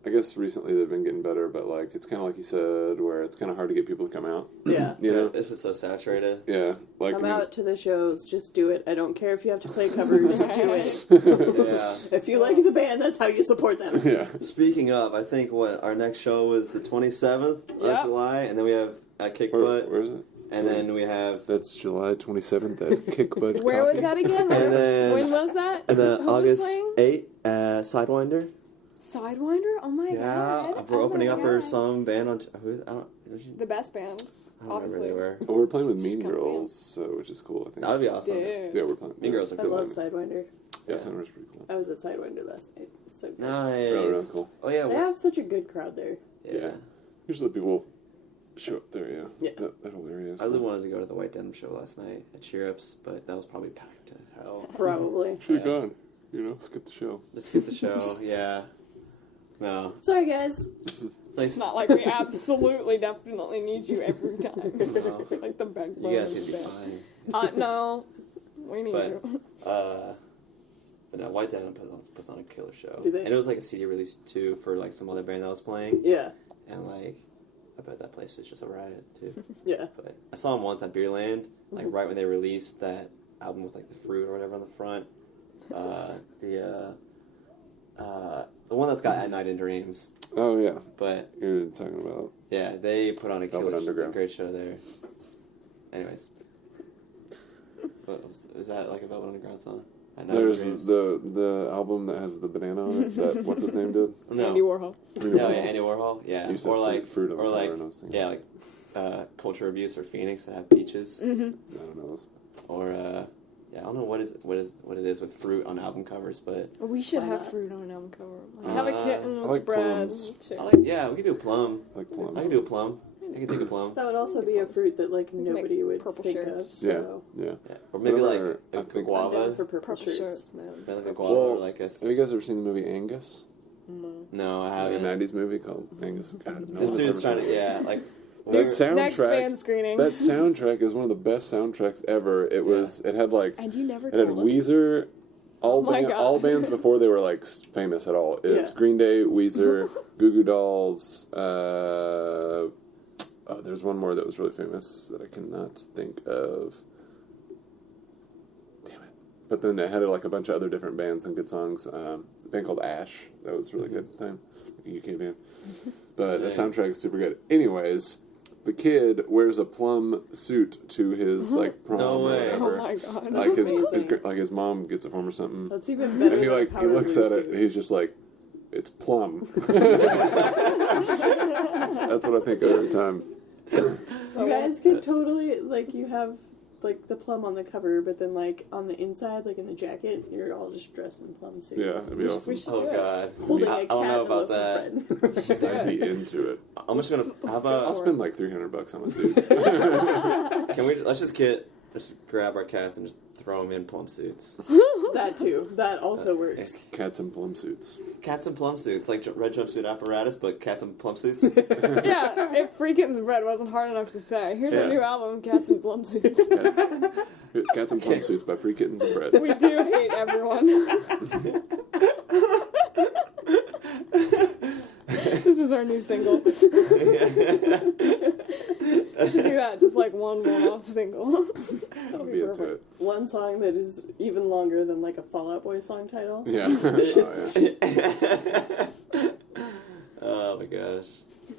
I guess recently they've been getting better, but like it's kind of like you said, where it's kind of hard to get people to come out. Yeah. You know? It's just so saturated. Yeah, like Come I mean, out to the shows, just do it. I don't care if you have to play cover, just do it. Yeah. If you like the band, that's how you support them. yeah. Speaking of, I think our next show is the 27th Yep. of July, and then we have Kick Where Butt is it? And then we have... That's July 27th at Kick Butt Where Coffee. was that again? And then- when was that? And then Who was August playing? 8th at Sidewinder. Sidewinder? Oh my god. We're Oh opening my up for God. some band on... Who? I don't... The best band, I don't obviously. remember they were. Oh, we're playing with Mean Just come see 'em. Girls, so, which is cool, I think. That would be awesome. Dude. Yeah, we're playing. Mean Girls are I cool. love Sidewinder. Yeah, Sidewinder's pretty cool. I was at Sidewinder last night. It's so good. Nice. Really cool. Oh, yeah. They have such a good crowd there. Yeah. Usually people show up there, yeah. Yeah. That whole area is I really cool. wanted to go to the White Denim show last night at Cheer Ups, but that was probably packed to hell. Probably. Should've Yeah. gone. Skip the show. Just skip the show, yeah. No. Sorry, guys. It's not like we absolutely, definitely need you every time. No. You're like the backbone You guys of need the to be band. fine. No, we need But- you. But no, White Denim puts on a killer show. Do they? And it was like a CD release too for like some other band that was playing. Yeah. And like, I bet that place was just a riot too. Yeah. But I saw them once at Beerland, like right when they released that album with like the fruit or whatever on the front. The one that's got At Night in Dreams. Oh, yeah. But You're talking about... yeah, they put on a Velvet killer, Underground. great show there. Anyways, is that like a Velvet Underground song? At Night in There's Dreams? the album that has the banana on it that, what's his name did? No. Andy Warhol. Yeah, Andy Warhol. Yeah, You said or like fruit on the or cover like and I was thinking- yeah, like Culture Abuse or Phoenix that have peaches, I don't know this. or yeah, I don't know what it is with fruit on album covers, but We should Why have not? fruit on an album cover. Like, have a kitten I with like bread. plums. I like we could do a plum. Like plum. I can do a plum. I can take a plum. That would also be a fruit that like nobody would purple think shirts. of. Yeah, So. yeah. Yeah. Or maybe Whatever, like I a think- I'm down guava. for purple Purple shirts. shirts, man. Maybe like a guava Well, or like a. Have you guys ever seen the movie Angus? No, I The haven't. 90s movie called Angus. God, no This one's dude's ever trying to seen it. like. That Next soundtrack, band screening. that soundtrack is one of the best soundtracks ever. It was. It had like. And you never It had told us. Weezer. Oh my God. All bands before they were like famous at all. It's Yeah. Green Day, Weezer, Goo Goo Dolls. There's one more that was really famous that I cannot think of. Damn it! But then it had like a bunch of other different bands and good songs. A band called Ash that was really good at the time, like a UK band. But the soundtrack is super good. Anyways, the kid wears a plum suit to his like prom No or way. whatever. Oh my god. Like Amazing. like his mom gets it for him or something. That's even better. And he than like he powder looks blue at it suit. and he's just like, it's plum. That's what I think of every time. You guys could totally like you have like the plum on the cover, but then like on the inside, like in the jacket, you're all just dressed in plum suits. Yeah, it'd be awesome. should Oh do it. god. Holding I a cat don't know and a about loaf that. of bread. I'd be into it. I'm just gonna have I'll a. spend like $300 on a suit. Can we? Let's just grab our cats and just throw them in plum suits. That too. That also works. Cats in plum suits. Cats in plum suits, like red jumpsuit apparatus, but cats in plum suits. Yeah, if Free Kittens Bread wasn't hard enough to say. Here's Yeah. our new album, Cats and Plum Suits. Cats in plum suits by Free Kittens and Bread. We do hate everyone. This is our new single. We should do that, just like one-off single. I'll be into it. One song that is even longer than like a Fall Out Boy song title. Yeah. Oh, yeah. Oh my gosh.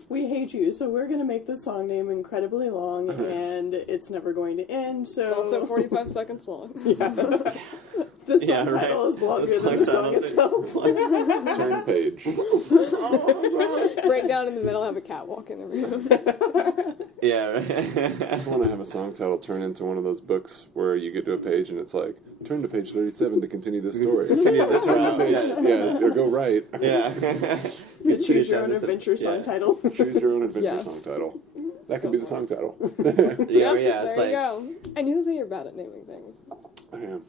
We hate you, so we're gonna make the song name incredibly long, and it's never going to end. So It's also 45 seconds long. the song Yeah, right. title is longer The than the song song title. itself. Turn page. Break down in the middle, have a cat walk in the room. Yeah, right. I want to have a song title turn into one of those books where you get to a page and it's like, turn to page 37 to continue this story. Continue this Turn to route, page, yeah. or go right. Yeah. You choose your own adventure song title. Choose your own adventure Yes. song title. That could be the song title. Yeah, Yep, it's there like. you go. And you can say you're bad at naming things. I am.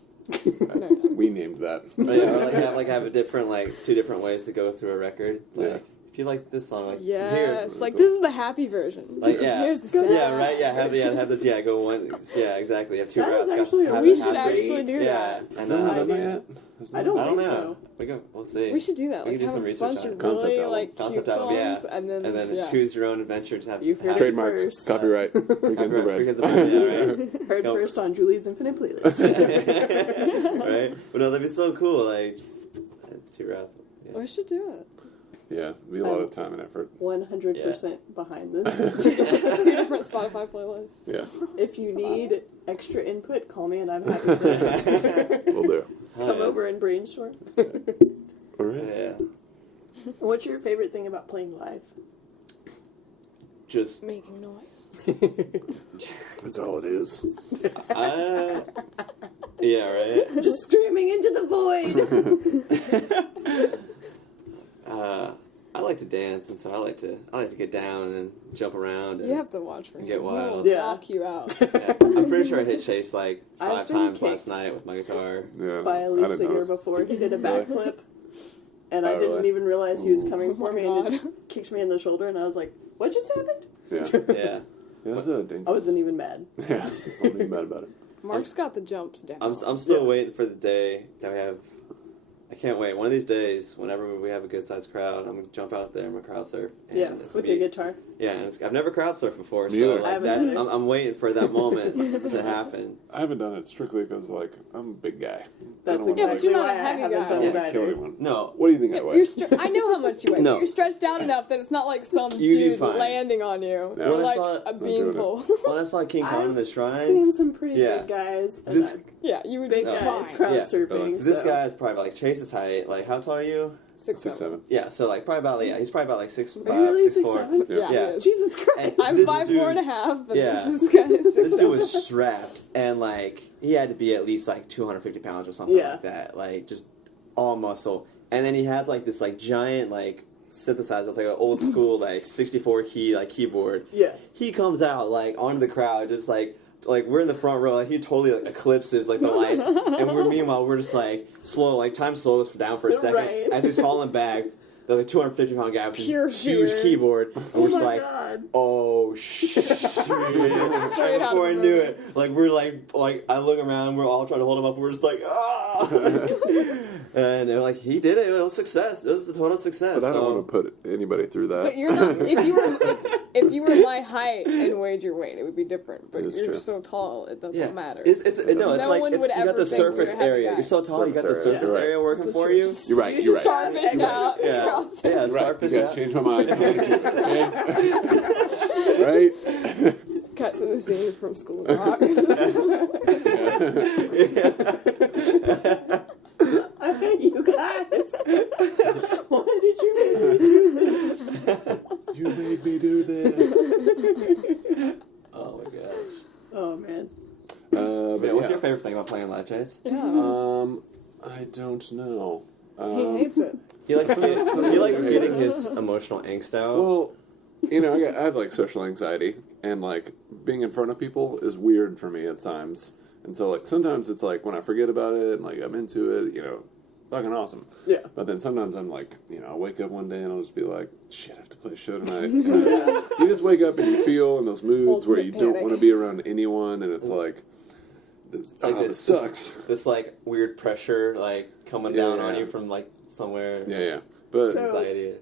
No, no. We named that. Yeah, or have a different two different ways to go through a record. Like, Yeah. if you like this song, like Yes, like cool. this is the happy version. Like, yeah. Here's the sad. Yeah, right. Yeah, go one. Yeah, exactly. You have two That routes. is actually a Have We it should half actually rate. do Yeah, that. and No, I not do. yet. I don't I don't think know. We'll see. We should do that. We Like can do have some a research bunch on of it. Concept really album. like Concept cute album, yeah. songs, and then And choose your own adventure to have. You heard have- it Trademarked. first. Copyright. Free Kittens and Free Bread. Kittens and Bread, yeah, right. Heard Nope. first on Julie's Infinite Playlist. Right? But no, that'd be so cool. Like, just, two routes. Yeah. We should do it. Yeah, it'd be a lot of time and effort. 100% behind this. Two different Spotify playlists. Yeah. If you need extra input, call me and I'm happy for that. Will do. Come over and brainstorm. All right. Yeah. What's your favorite thing about playing live? Just Making noise. That's all it is. yeah, right. Just screaming into the void. I like to dance, and so I like to get down and jump around. And You have to watch for him. Get wild. He'll Yeah. knock you out. yeah. I'm pretty sure I hit Chase like I've 5 been times kicked. last night with my guitar. Yeah. By a I lead didn't singer notice. before he did a backflip. And I Oh, didn't really? even realize he was coming for Oh me my and God. it kicked me in the shoulder and I was like, what just happened? Yeah. Yeah. Yeah, that's a dangerous. I wasn't even mad. Yeah. I'm not mad about it. Mark's got the jumps down. I'm still Yeah. waiting for the day that we have. I can't wait. One of these days, whenever we have a good sized crowd, I'm gonna jump out there and I'm gonna crowd surf. And Yeah, it's with gonna your be- guitar. Yeah, and I've never crowd surfed before, Me so either. I like haven't that, either. I'm waiting for that moment to happen. I haven't done it strictly because, like, I'm a big guy. That's I don't Yeah, wanna, but you're exactly not why a I heavy haven't guy. done I it don't want to kill either. anyone. No, What do you think I Yeah, weigh? I know how much you weigh. No. But you're stretched out enough that it's not like some You do dude fine. landing on you. Yeah. Or When I like saw- a doing it. beanpole. when I saw King Kong in the I've seen shrines, some pretty Yeah. big guys. And This- Yeah, you would big be guys fine. crowd Yeah. surfing. this so. guy is probably like Chase's height. Like, how tall are you? 6'7". 6'7". Yeah, so like probably about he's probably about like 6'5", Really? 6'4". 6'7"? Yeah, Yeah. he is. Jesus Christ. And I'm this 5'4" and a dude- half, but Yeah. this guy is 6'7". This dude was strapped, and like he had to be at least like 250 pounds or something Yeah. like that. Like just all muscle, and then he has like this like giant like synthesizer. It's like an old school like 64 key like keyboard. Yeah. He comes out like onto the crowd, just like we're in the front row. Like, he totally like eclipses like the lights, and meanwhile we're just like slow, like time slows down for a second Right. as he's falling back. The like 250-pound guy with Pure his huge fear. keyboard, and Oh we're just my like, god. oh shit! And Straight out before of I the knew movie. it, like we're like I look around, we're all trying to hold him up, and we're just like ah, and they're like he did it. It was a success. It was a total success. But I don't So- want to put anybody through that. But you're not. If you were my height and weighed your weight, it would be different. But It's you're true. so tall, it doesn't Yeah, matter. it's No like one it's, would you got ever the think you're a surface heavy area. guy. You're so tall, you got the Surface area, surface you're right. area working This for is you. true. You're right. You You're right. Starfish out. Yeah, crowd surf. yeah, Right. starfish You guys out. changed my mind. Right? Cut to the scene from School of Rock. I hate you guys. Why did you make me do this? You made me do this. Oh my gosh. Oh man. But Man, what's yeah. your favorite thing about playing live, Chase? Yeah. I don't know. He hates it. He likes getting his emotional angst out. Well, you know, I have like social anxiety, and like being in front of people is weird for me at times. And so like sometimes it's like when I forget about it and like I'm into it, you know, fucking awesome. Yeah. But then sometimes I'm like, you know, I'll wake up one day and I'll just be like, shit, I have to play a show tonight. And you just wake up and you feel in those moods where you Ultimate don't panic. want to be around anyone, and it's like, this, like this sucks. This like weird pressure like coming down on Yeah. you from like somewhere. Yeah. But So- Anxiety.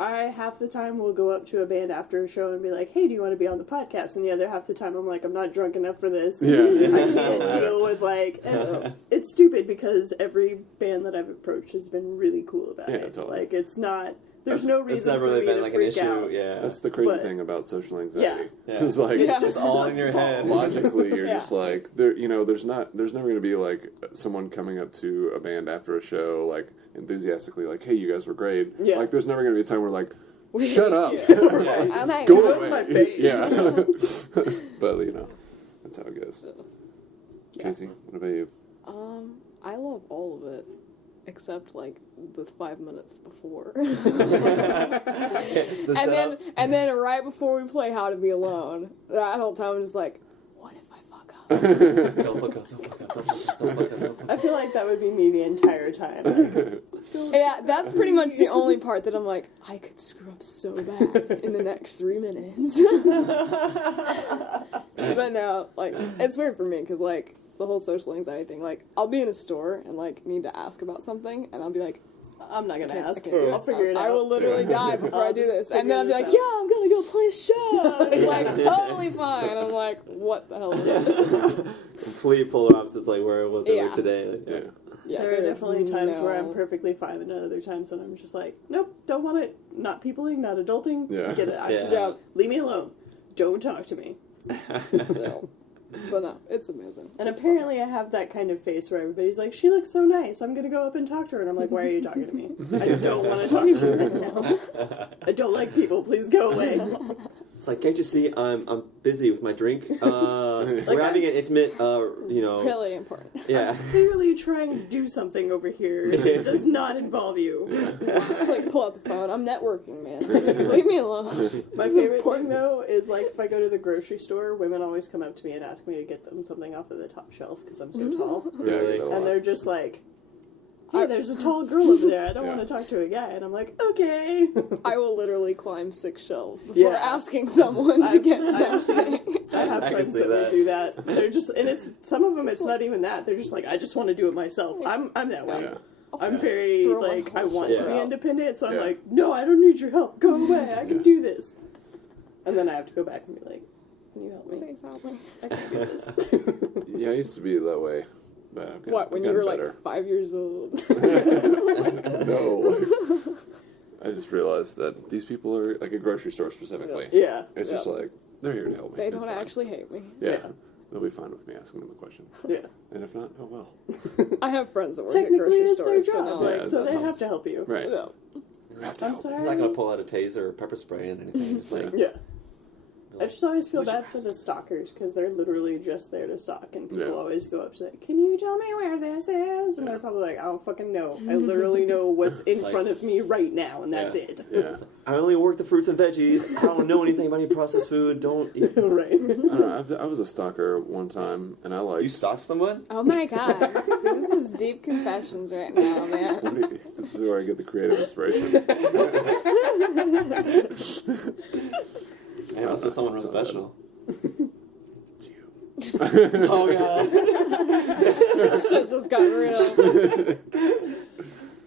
I half the time will go up to a band after a show and be like, "Hey, do you want to be on the podcast?" And the other half the time, I'm like, "I'm not drunk enough for this. Yeah. I can't deal with like." And it's stupid because every band that I've approached has been really cool about Yeah, it. totally. Like it's not. There's That's- no reason It's never for really me been to like an freak issue. out. Yeah. that's the crazy But- thing about social anxiety. Yeah. It's like Yeah. It's all in your head. logically you're Yeah. just like there's never going to be like someone coming up to a band after a show like enthusiastically like, hey, you guys were great. Yeah. Like there's never going to be a time where like, shut up. Yeah. I'm like, Go Out of away. my face. Yeah. But you know, that's how it goes. Casey, what about you? I love all of it, except like the 5 minutes before. The setup. and then right before we play How to Be Alone, that whole time I'm just like, what if I fuck up? Don't fuck up, don't fuck up, don't fuck up, don't fuck up, don't fuck I up. feel like that would be me the entire time. Like, Yeah, that's pretty much the only part that I'm like, I could screw up so bad in the next 3 minutes. But no, like, it's weird for me because, like, the whole social anxiety thing, like, I'll be in a store and, like, need to ask about something, and I'll be like, I'm not gonna I ask. can't do it. I'll figure it out. I will literally die before I'll I do just this. And then I'll be figure like, this yeah, I'm gonna go play a show. And it's like, totally fine. I'm like, what the hell is this? complete polar opposites, like where it was Yeah. today. Like, Yeah. Yeah, there are there's definitely times where I'm no- perfectly fine, and other times that I'm just like, nope, don't want it. Not peopling, not adulting. Yeah. Get it. I Yeah. just Yeah. leave me alone. Don't talk to me. No. But no, it's amazing. And It's apparently, I have that kind of face where everybody's like, "She looks so nice. I'm gonna go up and talk to her." And I'm like, "Why are you talking to me? I don't want to talk to her right now. I don't like people. Please go away." It's like, can't you see I'm busy with my drink? We're having an intimate, fun. Really important. Yeah. Clearly trying to do something over here. It does not involve you. Just like pull out the phone. I'm networking, man. Leave me alone. My favorite thing, though, is like if I go to the grocery store, women always come up to me and ask me to get them something off of the top shelf because I'm so tall. Yeah, I get that a lot. And they're just like, "Hey, there's a tall girl over there. I don't want to talk to a guy." And I'm like, "Okay." I will literally climb 6 shelves before Yeah. asking someone to get I've something. I have I can friends see that will that. do that. They're just, and it's some of them. It's not even that. They're just like, I just want to do it myself. I'm that way. Yeah. I'm very Throw my like I whole want shoulder to be out. independent. So I'm Yeah. like, no, I don't need your help. Go away. I can do this. And then I have to go back and be like, can you help me? Please help me. I can't do this. Yeah, I used to be that way. But I've What, when you gotten were better. like 5 years old? No. I just realized that these people are like a grocery store specifically. Yeah. It's just Yeah. like they're here to help me. They It's don't fine. actually hate me. Yeah. Yeah. They'll be fine with me asking them a question. Yeah. And if not, oh well. I have friends that work at Technically, grocery it's their stores, so job. now Yeah, Like, it's so they helps. have to help you. Right. no. You have to I'm help. sorry. He's not gonna pull out a taser or pepper spray and anything. Just like, Yeah. I just always feel Which bad for rest? the stalkers because they're literally just there to stalk, and people Yeah. always go up to them, "Can you tell me where this is?" And they're probably like, "I don't fucking know. I literally know what's in Like- front of me right now, and that's Yeah. it." Yeah. I only work the fruits and veggies. I don't know anything about any processed food. Don't. Right. I don't know. I was a stalker one time, and I like. You stalked someone? Oh my god. So this is deep confessions right now, man. This is where I get the creative inspiration. Man, it must be someone real It's special. It's you. Oh god. Shit just got real.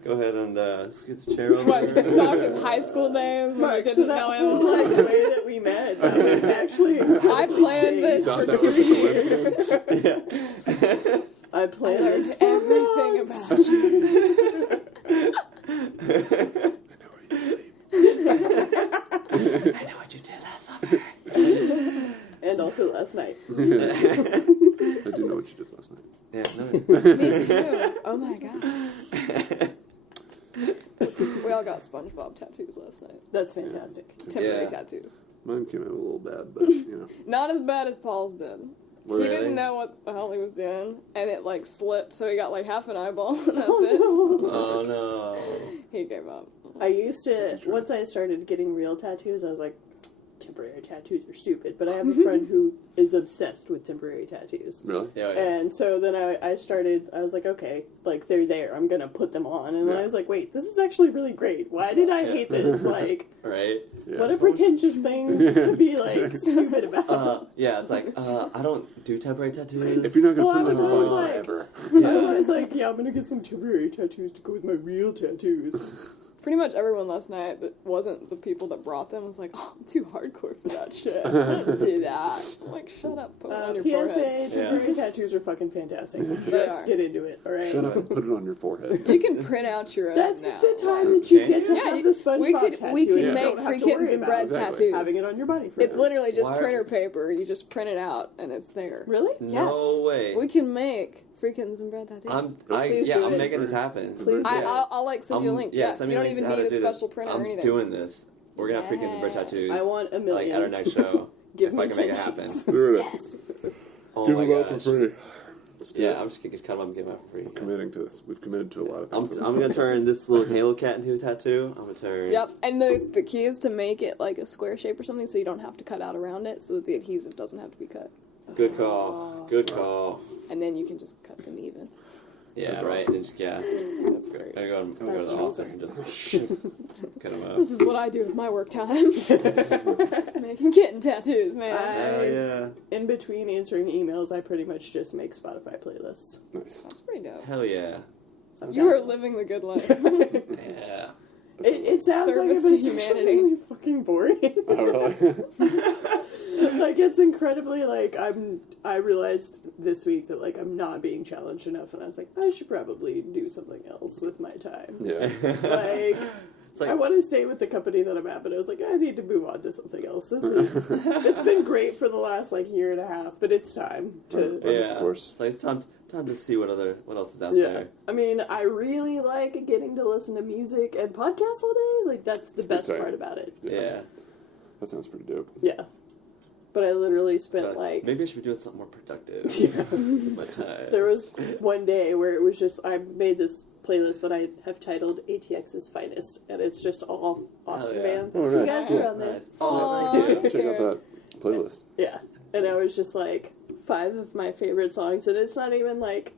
Go ahead and scoot the chair over. What, the stalk is high school days when I Right, didn't so that know whole him? like way that we met, that was actually I planned this Thought for that 2 was a years. coincidence. I I planned learned this for everything months. about you. I know where you sleep. I know what you did last summer. And also last night. I do know what you did last night. Yeah, no. Me too. Oh my god. We all got SpongeBob tattoos last night. That's fantastic. Temporary Yeah. tattoos. Mine came out a little bad, but you know. Not as bad as Paul's did. Really? He didn't know what the hell he was doing, and it like slipped, so he got like half an eyeball, and that's it. Oh no. He gave up. I used to, once I started getting real tattoos, I was like, temporary tattoos are stupid. But I have a friend who is obsessed with temporary tattoos. Really? Yeah, yeah. And so then I was like, okay, like, they're there. I'm going to put them on. And then Yeah. I was like, wait, this is actually really great. Why did I hate this? Like, Right? Yeah. what a pretentious thing to be, like, stupid about. Yeah, it's like, I don't do temporary tattoos. If you're not Well, I gonna was put it always on like- ever. I was Yeah. always like, yeah, I'm going to get some temporary tattoos to go with my real tattoos. Pretty much everyone last night that wasn't the people that brought them was like, oh, I'm too hardcore for that shit. I don't do that. I'm like, shut up, put it on your forehead. PSA, temporary tattoos are fucking fantastic. They Just are. get into it, alright? Shut up and put it on your forehead. You can print out your own That's now. the time that you Okay. get to Yeah, have you- the SpongeBob we could tattoo. we and could you make don't have free to kittens worry and about bread Exactly. tattoos. having it on your body forever. It's literally just Why are- printer paper. You just print it out and it's there. Really? No way. We can make free kittens and bread tattoos. Please do I'm it. making this happen. Please do it. I'll like send you a link. Yeah, send me you a don't link even to how need to a do special this. printer or I'm anything. doing this. We're gonna have free kittens and bread tattoos. I want a million. Like at our next show. Give if me I can make it 10 happen. sheets. Do it. Yes. Oh Give my them out gosh. for free. Let's do it. Yeah, I'm just gonna cut them up and give them out for free. Committing to this. We've committed to a lot of I'm things. gonna turn this little Halo cat into a tattoo. I'm gonna turn. Yep, and the key is to make it like a square shape or something, so you don't have to cut out around it, so that the adhesive doesn't have to be cut, Good call. Good call. and then you can just cut them even. Yeah, That's right. awesome. And just, yeah. That's great. I'm gonna go to That's the office amazing. and just cut them up. This is what I do with my work time. Making kitten tattoos, man. Oh yeah. In between answering emails, I pretty much just make Spotify playlists. Nice. That's pretty dope. Hell yeah. You are living the good life. Yeah. It sounds Service like it, to but it's humanity. actually really fucking boring. Oh, really? Like, it's incredibly, like, I realized this week that, like, I'm not being challenged enough, and I was like, I should probably do something else with my time. Yeah. Like, It's like, I want to stay with the company that I'm at, but I was like, I need to move on to something else. It's been great for the last, like, year and a half, but it's time to... Yeah. Of course. Like, it's time to see what else is out Yeah. there. I mean, I really like getting to listen to music and podcasts all day. Like, that's the best part about it. Yeah. That sounds pretty dope. Yeah. But I literally spent, like... Maybe I should be doing something more productive. Yeah. with my time. There was one day where it was just... I made this playlist that I have titled ATX's Finest, and it's just all Austin bands. Oh, So you nice. guys are on there. Nice. Aw, Yeah, thank check you. out that playlist. Yeah. And I was just like, 5 of my favorite songs, and it's not even like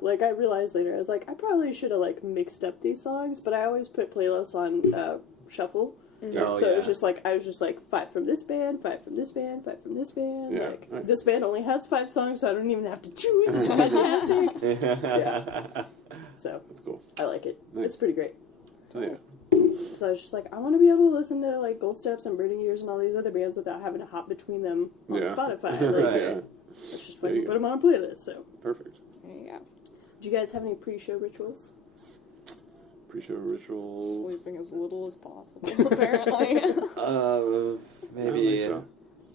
like I realized later, I was like, I probably should have like mixed up these songs, but I always put playlists on shuffle. Oh, So yeah. it was just like, I was just like, 5 from this band, 5 from this band, 5 from this band. Yeah, Like, nice. this band only has 5 songs, so I don't even have to choose. It's fantastic. Yeah. So That's cool. I like it. Nice. It's pretty great. Oh, yeah. So I was just like, I want to be able to listen to like Gold Steps and Burning Years and all these other bands without having to hop between them on Yeah. Spotify. Like, Right. Yeah. let's just There fucking you put go. them on a playlist. So, Perfect. There you go. do you guys have any pre-show rituals? Pre-show rituals. Sleeping as little as possible, apparently. Maybe, I don't think so.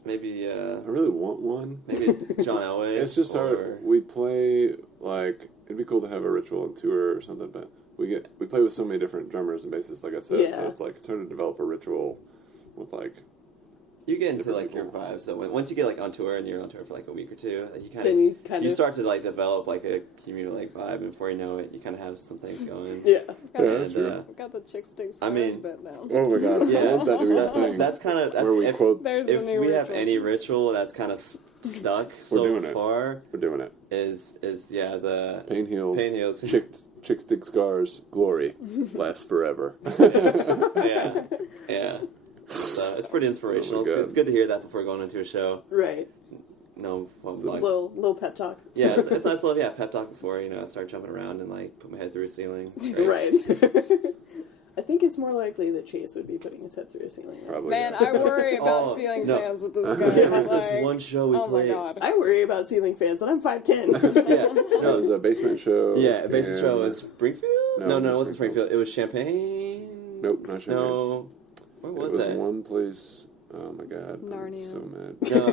maybe, I really want one. maybe John Elway. It's just or- hard. We play, like, it'd be cool to have a ritual on tour or something, but we play with so many different drummers and bassists, like I said, Yeah. so it's like, it's hard to develop a ritual with, like, You get into different like your people. vibes. So once you get like on tour and you're on tour for like a week or two, like, you kind Then of you kind you of start to like develop like a communal like vibe, and before you know it, you kind of have some things going. Yeah. Got, Yeah, that's And, true. got the chick stick I mean- bit now. oh my god, Yeah. I love that new thing. That's kind of where we if, quote, There's if the new we have ritual. any ritual that's kind of stuck so doing it. far we're doing it. is yeah the Pain heals. Pain heals. Chick stick scars. Glory lasts forever. yeah yeah. So it's pretty inspirational. Oh my God. It's good to hear that before going into a show. Right. No, well, So- like, Little pep talk. yeah, it's nice to have pep talk before I start jumping around and like put my head through a ceiling. Right. I think it's more likely that Chase would be putting his head through a ceiling. Right? Probably. Man, yeah. I worry about Oh, ceiling no. fans with this guy. There was this like, one show we oh played. my god. I worry about ceiling fans, and I'm 5'10". Yeah, It no, was a basement show. yeah. A basement show and- was Springfield. No, No, it it was wasn't Springfield. It was Champaign. Nope, not Champaign. No, where It was was that? one place. Oh my god. Narnia. I'm so mad. No.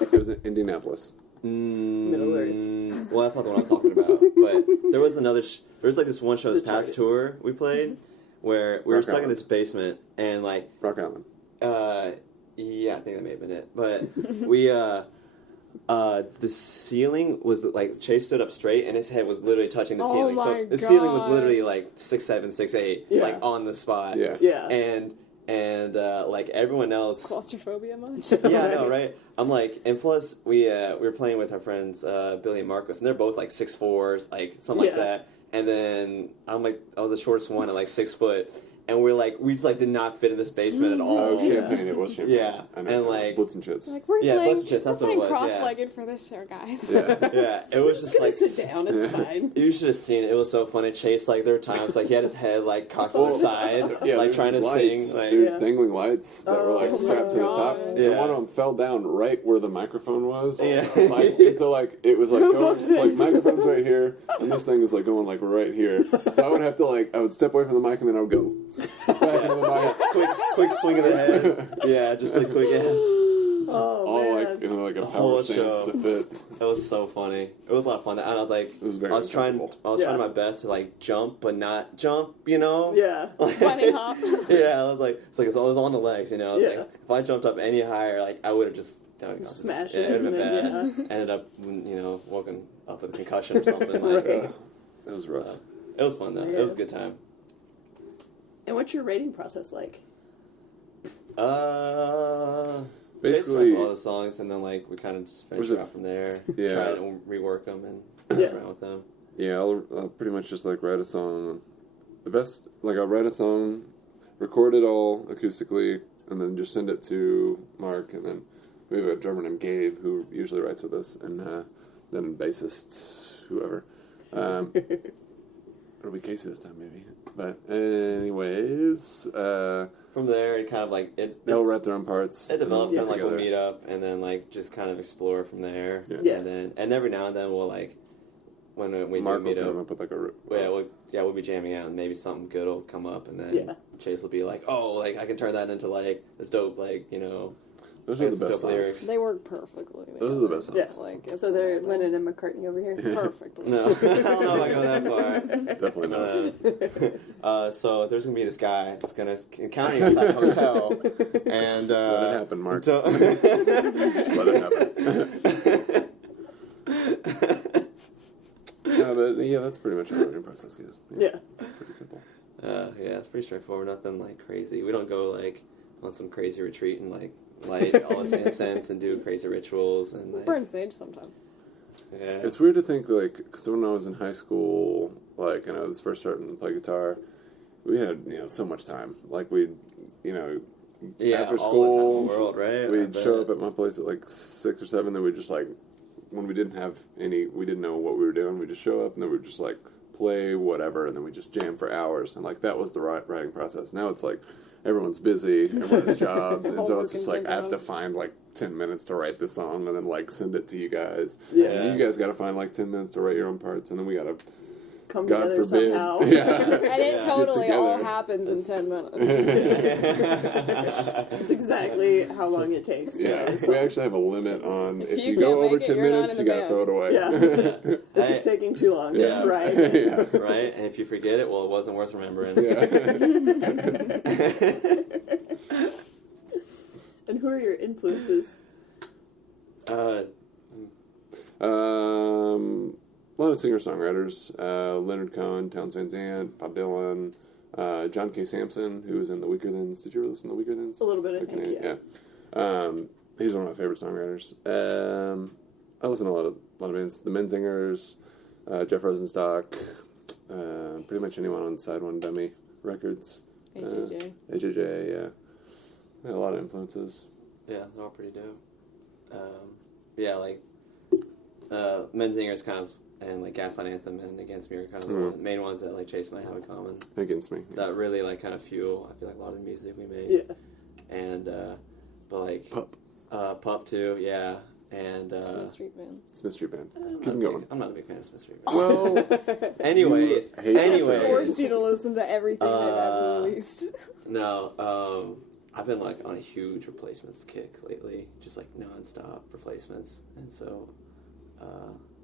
It was in Indianapolis. Middle Earth. Well, that's not the one I was talking about. But there was another. There was like this one show this The past Targets. tour we played where we were Rock stuck in Island. this basement and like Rock Island. yeah, I think that may have been it. But we the ceiling was like Chase stood up straight and his head was literally touching the Oh ceiling. my So the ceiling was God. literally like 6'7", 6'8", Yeah. like on the spot. Yeah. Yeah. And like everyone else. Claustrophobia much? Yeah, I know, right? I'm like, and plus we were playing with our friends Billy and Marcos, and they're both like 6'4", like something like Yeah. that. And then I was the shortest one at like 6 foot, and we just like did not fit in this basement at all. Oh, Yeah. Champagne. It was Champagne. Yeah, I know. and, like- Blitz and Chits. Like, we're Yeah, playing, Blessed Chest, that's we're what it playing was, yeah. cross-legged for this show, guys. Yeah. Yeah, it was just like sit down. It's fine. you should have seen it. It was so funny. Chase, like there were times like he had his head like cocked to the Well, side, Yeah, like there's trying to these sing. lights. Like, There's Yeah. dangling lights that were like Oh strapped to the my top. God. And Yeah. one of them fell down right where the microphone was. Yeah. Like, and so like it was like going, Above it's like this. microphone's right here, and this thing is like going like right here. So I would have to like I would step away from the mic and then I would go back into the mic. quick swing of the head. Yeah, just like quick. Yeah. Oh, All man. like in like a whole power stance show. to fit. It was so funny. It was a lot of fun. And I was like, It was very I was trying uncomfortable. my best to like jump, but not jump. You know? Yeah. Bunny hop. Yeah, I was like, it's on the legs. You know? It's Yeah. like if I jumped up any higher, like I would have just Smash yeah, it, it would have been and bad. then, Ended up, woken up with a concussion or something. Like, Right. It was rough. it was fun though. It was a good time. And what's your rating process like? Basically- Chase writes all the songs, and then like we kind of just Was venture it- out from there. Yeah. Try to rework them and Yeah. mess around with them. Yeah, I'll pretty much just like write a song. The best, like I'll write a song, record it all acoustically, and then just send it to Mark, and then we have a drummer named Gabe who usually writes with us, and then bassist, whoever. It'll be Casey this time, maybe. But anyways, from there, it kind of like they'll write their own parts. It develops, and like together. we'll meet up, and then like just kind of explore from there. Yeah. And every now and then we'll like when we Mark do meet will up. come up with like a We'll be jamming out, and maybe something good will come up, and then Yeah. Chase will be like, "Oh, like I can turn that into like this dope, like Those are the some best dope songs. lyrics." They work perfectly. Those are the best songs. Yeah. Like, it's So they're amazing. Lennon and McCartney over here. Perfectly. No, I don't know if I go that far. Definitely not. So there's gonna be this guy that's gonna encounter you inside a hotel, and Let it happen, Mark. don't- Just let it happen. But that's pretty much how the writing process goes. Yeah. Pretty simple. yeah, it's pretty straightforward. Nothing like crazy. We don't go like on some crazy retreat and like light all this incense and do crazy rituals and like Burn sage sometime. yeah. It's weird to think, like, because when I was in high school, like, and I was first starting to play guitar, we had, so much time. Like, we'd, Yeah, after all school, the time in the world, right? I we'd bet. show up at my place at, like, 6 or 7, then we'd just, like, when we didn't know what we were doing, we'd just show up, and then we'd just, like, play whatever, and then we'd just jam for hours, and, like, that was the writing process. Now it's, like, everyone's busy, everyone has jobs, and so it's just, like, I have to find, like, 10 minutes to write this song, and then, like, send it to you guys. Yeah. And you guys got to find, like, 10 minutes to write your own parts, and then we got to, Come God together forbid. somehow. Yeah. And it Yeah. totally Get all together. happens in 10 minutes. It's exactly how long it takes. to Yeah, write a we song. actually have a limit on if you you go can't over make it, 10 you're not minutes, in you the gotta throw it away. Yeah. This Hey. is taking too long. Yeah. Right. yeah. Right? And if you forget it, well, it wasn't worth remembering. Yeah. And who are your influences? uh, A lot of singer-songwriters. Leonard Cohen, Townes Van Zandt, Bob Dylan, John K. Sampson, who was in The Weaker Thans. Did you ever listen to The Weaker Thans? A little bit, I The think, Canadian- yeah. He's one of my favorite songwriters. I listen to a lot of bands. The Menzingers, Jeff Rosenstock, pretty much anyone on Side One Dummy Records. AJJ. AJJ, yeah. I had a lot of influences. yeah, they're all pretty dope. Yeah, like Menzinger's kind of, and like Gaslight Anthem and Against Me are kind of the main ones that like Chase and I have in common. Against Me. That really like kind of fuel, I feel like, a lot of the music we make. Yeah. And but like Pup. Pup too, yeah. And Smith Street Band. Smith Street Band. I'm Keep not a big- going. I'm not a big fan of Smith Street Band. Well, anyways, You hate Smith Street Band. Forced you to listen to everything they've ever Uh, released. No, I've been like on a huge replacements kick lately, just like non-stop replacements, and so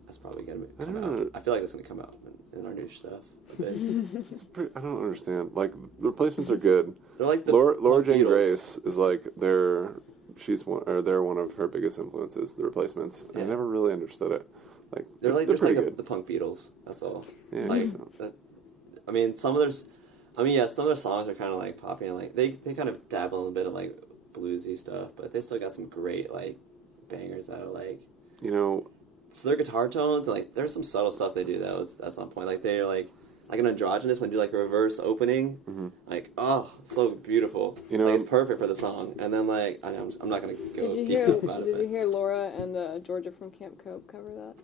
that's probably gonna I come don't out. know. I feel like that's gonna come out in our new stuff. a bit. I don't understand. Like, the replacements are good. They're like the Laura punk Jane Beatles. Grace is like they're one of her biggest influences. The Replacements. I Yeah. never really understood it. Like They're like they're just like pretty good. the punk Beatles. That's all. Yeah, Like so. that. I mean, some of their songs are kind of like poppy and like they kind of dabble in a bit of like bluesy stuff, but they still got some great like bangers that are like. So their guitar tones, like there's some subtle stuff they do that's on point. Like they're like an androgynous when they do like a reverse opening, like so beautiful. Like it's perfect for the song. And then like I'm not gonna go. Did you geek about it, Did but- you hear Laura and Georgia from Camp Cope cover that?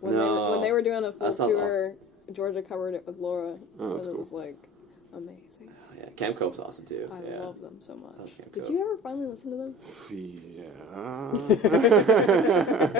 When No. when they were doing a full That sounds tour, Georgia covered it with Laura, Oh, that's and it cool. was like amazing. Yeah, Camp Cope's awesome too. I yeah. love them so much. I love Camp Did Cope. you ever finally listen to them? Yeah.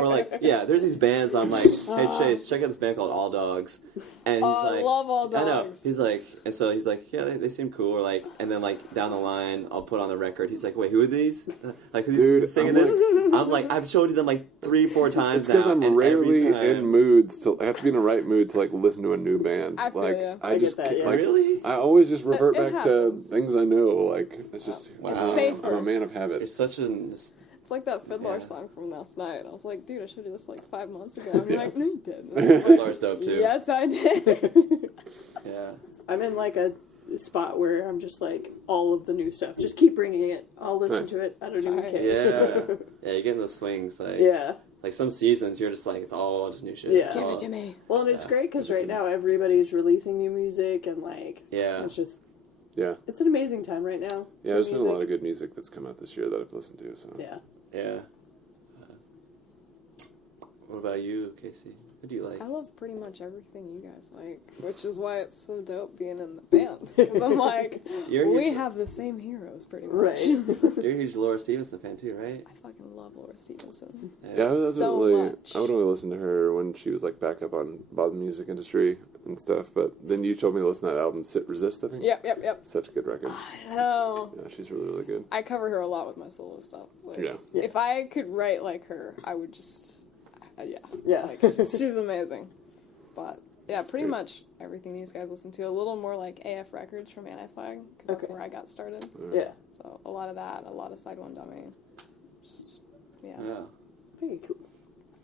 Or like, yeah, there's these bands. I'm like, hey Chase, check out this band called All Dogs, and he's I like, love All I know. Dogs. He's like, and so he's like, yeah, they seem cool. Or like, and then like down the line, I'll put on the record. He's like, wait, who are these? Like, who's Dude, singing I'm this? I'm like, I've showed you them like 3-4 times It's because now, I'm and rarely every time, in moods to. I have to be in the right mood to like listen to a new band. I feel like ya. I get just that, can't- yeah. like, Really? I always just revert It back to happens. things I know. Like it's just. Wow. I don't know. safer. I'm a man of It's habits. such an. It's like that Fiddler Yeah. song from last night. I was like, dude, I showed you this like 5 months ago. I'm like, no, you didn't. Laura's dope too. Yes, I did. Yeah. I'm in like a spot where I'm just like all of the new stuff. Just keep bringing it. I'll listen Nice. to it. I don't even Alright. care. Yeah. Yeah. You get in those swings like. Yeah. Like some seasons, you're just like it's all just new shit. Yeah. It's Give all- it to me. Well, and it's Yeah. great because right now everybody's releasing new music and like Yeah. it's just Yeah. it's an amazing time right now. Yeah. for There's been a music. lot of good music that's come out this year that I've listened to. So. Yeah. Yeah. What about you, Casey? What do you like? I love pretty much everything you guys like, which is why it's so dope being in the band. Because I'm like, we have the same heroes pretty much. Right. You're a huge Laura Stevenson fan too, right? I fucking love Laura Stevenson. Yeah, that's So really. much. I would only listen to her when she was like back up on Bob the Music Industry and stuff. But then you told me to listen to that album, Sit Resist. I think. Yep. Such a good record. I know. Yeah, she's really, really good. I cover her a lot with my solo stuff. Like, Yeah. If I could write like her, I would just, Yeah. Like, she's amazing. But, yeah, pretty Great. much everything these guys listen to. A little more like AF Records from Anti-Flag, because that's Okay. where I got started. Yeah. So, a lot of that, a lot of Side One Dummy. Just, yeah. Yeah. Very cool.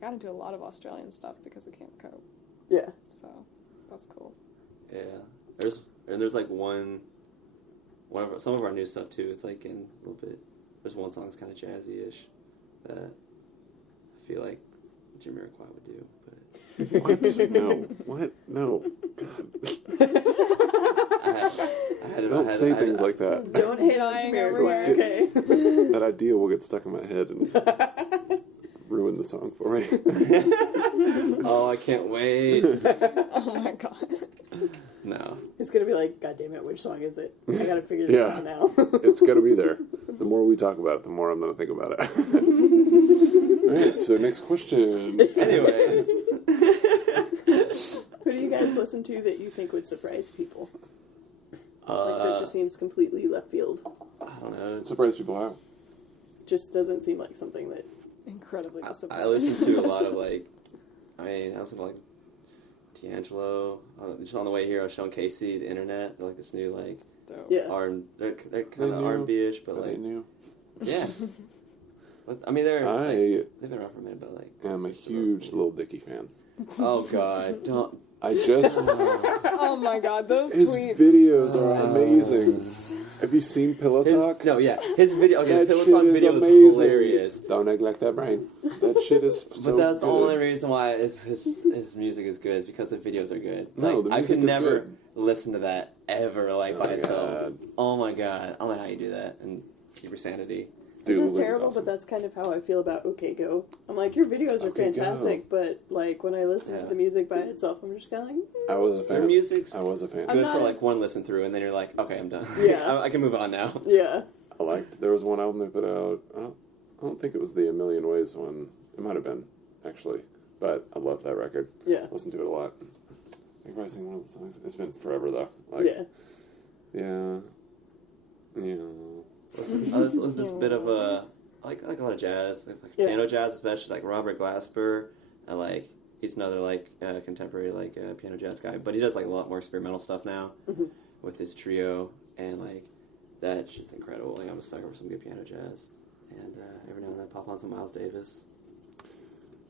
I got into a lot of Australian stuff because of Camp Cope. Yeah. So, that's cool. Yeah. There's like some of our new stuff too. It's like in a little bit. There's one song that's kind of jazzy-ish that I feel like Jamiroquai would do, but. What? No. What? No. God. Don't say things like that. Don't hate on Dying over Jamiroquai, here. okay? That idea will get stuck in my head and ruin the song for me. Oh, I can't wait. Oh my god. No. It's gonna be like, God damn it, which song is it? I gotta figure this Yeah. out now. It's got to be there. The more we talk about it, the more I'm going to think about it. All right, so next question. Anyways. Who do you guys listen to that you think would surprise people? Like, that just seems completely left field. I don't know. Surprise people how? Just doesn't seem like something that... Incredibly disappointing. I listen to a lot of I listen to D'Angelo. Just on the way here, I was showing Casey the internet. They're like this new Dope. Yeah. they're kind of new? R&B-ish, but Are they new? yeah. But I mean they've I been around for a minute, but am a huge Lil Dicky fan. oh god, don't. I just... Oh my god, those His tweets. videos are amazing. Have you seen Pillow Talk? His video. Okay, That the Pillow shit Talk is video is amazing. hilarious. Don't neglect that brain. That shit is so But that's the good. only reason why his music is good is because the videos are good. No, the I music could is never good. listen to that ever by my itself. God. Oh my god, I don't know how you do that and keep your sanity. Dude, this Lil is Dicky's terrible, awesome. but that's kind of how I feel about OK Go. I'm like, your videos are OK Go. fantastic, but like when I listen to Yeah. the music by itself, I'm just kind of like, I was a Their fan. music's I was a fan. I'm good not for a- like one listen through, and then you're like, okay, I'm done. Yeah. I can move on now. yeah. I liked. There was one album they put out. I don't think it was the A Million Ways one. It might have been actually, but I love that record. Yeah. Listened to it a lot. I think I sing one of the songs. It's been forever though. Yeah. There's just a bit of a I like a lot of jazz, like Yeah. piano jazz, especially like Robert Glasper. He's another contemporary piano jazz guy, but he does like a lot more experimental stuff now with his trio, and that shit's incredible. Like I'm a sucker for some good piano jazz, and every now and then pop on some Miles Davis.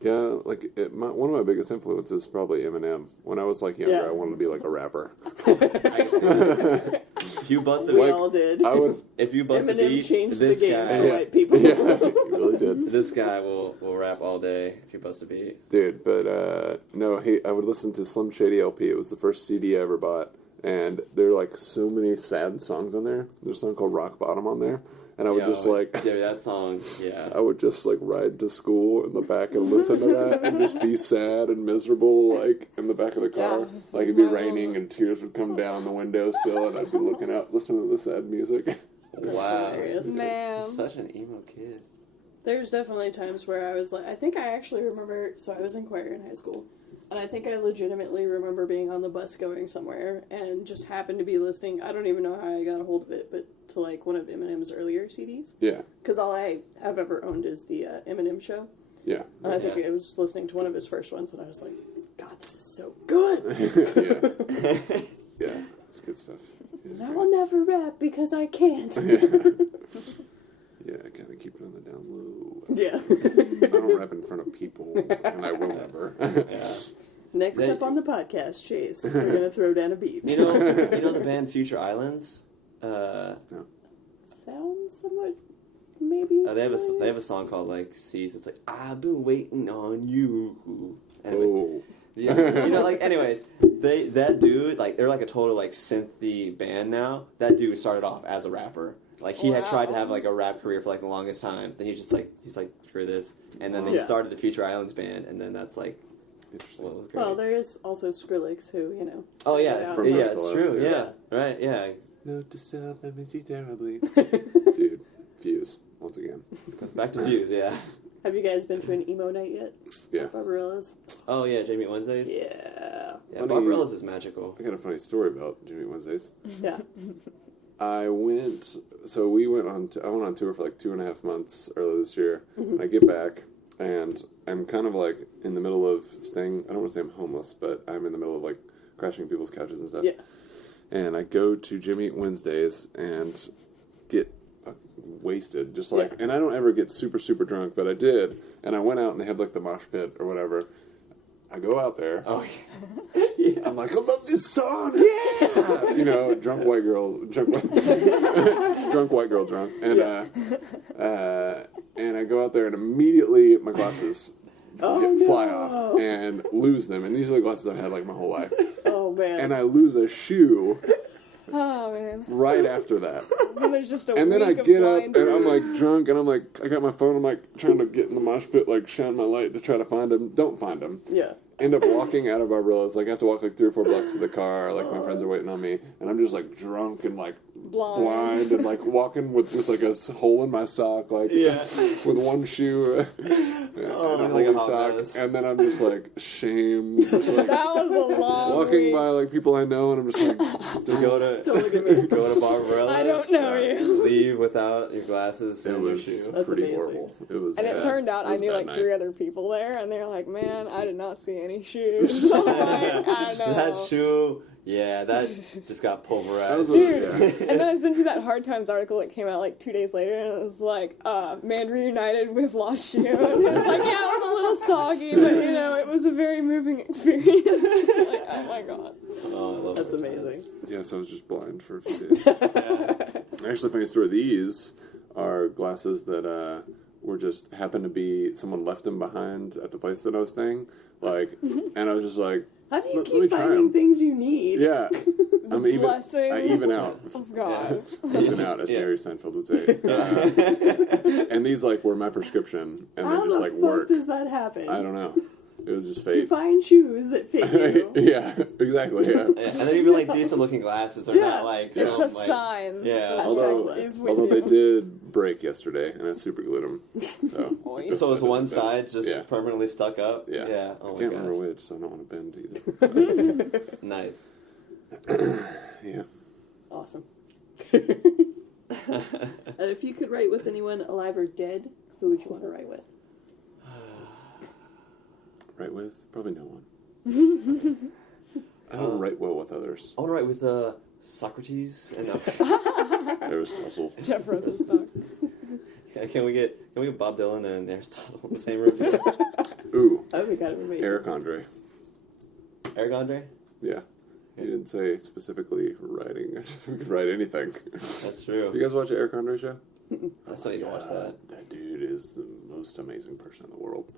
Yeah, one of my biggest influences is probably Eminem. When I was younger, Yeah. I wanted to be like a rapper. If you bust a We beat, all did. I would. if you bust a Eminem beat, changed this the game guy, for white people. Yeah, he really did. this guy will rap all day if you bust a beat. Dude, but no, I would listen to Slim Shady LP. It was the first CD I ever bought, and there are so many sad songs on there. There's a song called Rock Bottom on there, and I would that song, yeah. I would just ride to school in the back and listen to that and just be sad and miserable in the back of the car. Yeah, this It'd is be my raining moment. and tears would come down the windowsill, and I'd be looking out, listening to the sad music. Wow, hilarious. Man. such an emo kid. There's definitely times where I was I think I actually remember, so I was in choir in high school, and I think I legitimately remember being on the bus going somewhere and just happened to be listening, I don't even know how I got a hold of it, but to one of Eminem's earlier CDs. Yeah, Because all I have ever owned is the Eminem Show. yeah, And I think I was listening to one of his first ones, and I was like, God, this is so good! yeah, yeah. It's good stuff. He's I great. will never rap because I can't. Yeah, I gotta keep it on the down low. Yeah. I don't rap in front of people, and I will never. Yeah. Next Then- up on the podcast, Chase, we're going to throw down a beat. You know the band Future Islands? Sounds somewhat, maybe. They have familiar. a song called Seas. It's I've been waiting on you. Anyways, Oh. yeah, anyways, that dude they're a total synthy band now. That dude started off as a rapper. He had tried to have a rap career for the longest time. Then he's like screw this, and then he Yeah. started the Future Islands band, and then that's Interesting. What was great. Well, there is also Skrillex, who, you know. Oh, yeah. started out From there. Yeah, First it's to true. Last, too. Yeah. Right, yeah. Note to self, let me see terribly. Dude, Fuse, once again. Back to views, yeah. Have you guys been to an emo night yet? Yeah. Barbarella's? Oh, yeah, Jamie Wednesdays? Yeah. Yeah, Funny- Barbarella's is magical. I got a funny story about Jimmy Wednesdays. Yeah. I went on tour for like 2.5 months earlier this year. And I get back, and I'm kind of like in the middle of staying, I don't want to say I'm homeless, but I'm in the middle of like crashing people's couches and stuff. Yeah. And I go to Jimmy Eat Wednesdays and get wasted, just like, and I don't ever get super, super drunk, but I did. And I went out and they had like the mosh pit or whatever. I go out there. Oh, yeah. I'm like, I love this song, yeah! You know, drunk white girl drunk. And I go out there and immediately my glasses fly off and lose them. And these are the glasses I've had like my whole life. Oh, man. And I lose a shoe Oh man. right after that. And there's just a And then I week of get up and blinders. I'm like drunk and I'm like, I got my phone, I'm like trying to get in the mosh pit, like shine my light to try to find him. Don't find him. Yeah. End up walking out of Barbarella's, like I have to walk like 3 or 4 blocks to the car, like my friends are waiting on me, and I'm just like drunk and like blind and like walking with just like a hole in my sock, like with one shoe and a like holy a hot sock, mess. and then I'm just like ashamed, just like That was a long walking week. by like people I know, and I'm just like, Go to Barbarella's. I don't know you. Leave without your glasses it and your was shoe. That's pretty amazing. horrible. It was, And it yeah, turned out it I was a knew bad like night. 3 other people there, and they're like, "Man, I did not see any shoes." I'm like, I know. That shoe, yeah, that just got pulverized. Dude, and then I sent you that Hard Times article that came out like 2 days later, and it was like, man reunited with lost shoe. And it was like, yeah, it was a little soggy, but you know, it was a very moving experience. Like, oh my god. Oh, I love That's Hard amazing. Yeah, so I was just blind for a few days. Actually, funny story. These are glasses that were just happened to be someone left them behind at the place that I was staying. Like, and I was just like, How do you Let me keep try finding 'em. things you need? yeah, I'm even. Blessings. I even out. Oh god. Even out, as Yeah. Mary Seinfeld would say. And these like were my prescription, and How they just the like fuck work. does that happen? I don't know. It was just You fate. find shoes that fit you. Yeah, exactly. Yeah. Yeah, and they're even like decent looking glasses are Yeah. not like It's some a like sign. yeah. Hashtag Although, blessed. Is with although they you. did break yesterday, and I super glued them. So, Boy. So it's one doesn't bend. side just Yeah. permanently stuck up. Yeah. Yeah. I Oh my can't remember gosh. which, so I don't want to bend either. Nice. Yeah. Awesome. And if you could write with anyone alive or dead, who would you want to write with? Right with? Probably no one. I don't write well with others. I want to write with Socrates and Aristotle. Jeff Rosenstock. yeah, can we get Bob Dylan and Aristotle in the same room? Ooh, That would be kind of amazing. Eric Andre. Eric Andre? Yeah. He didn't say specifically writing. We could write anything. That's Do true. you guys watch the Eric Andre show? I still need to watch that. That dude is the most amazing person in the world.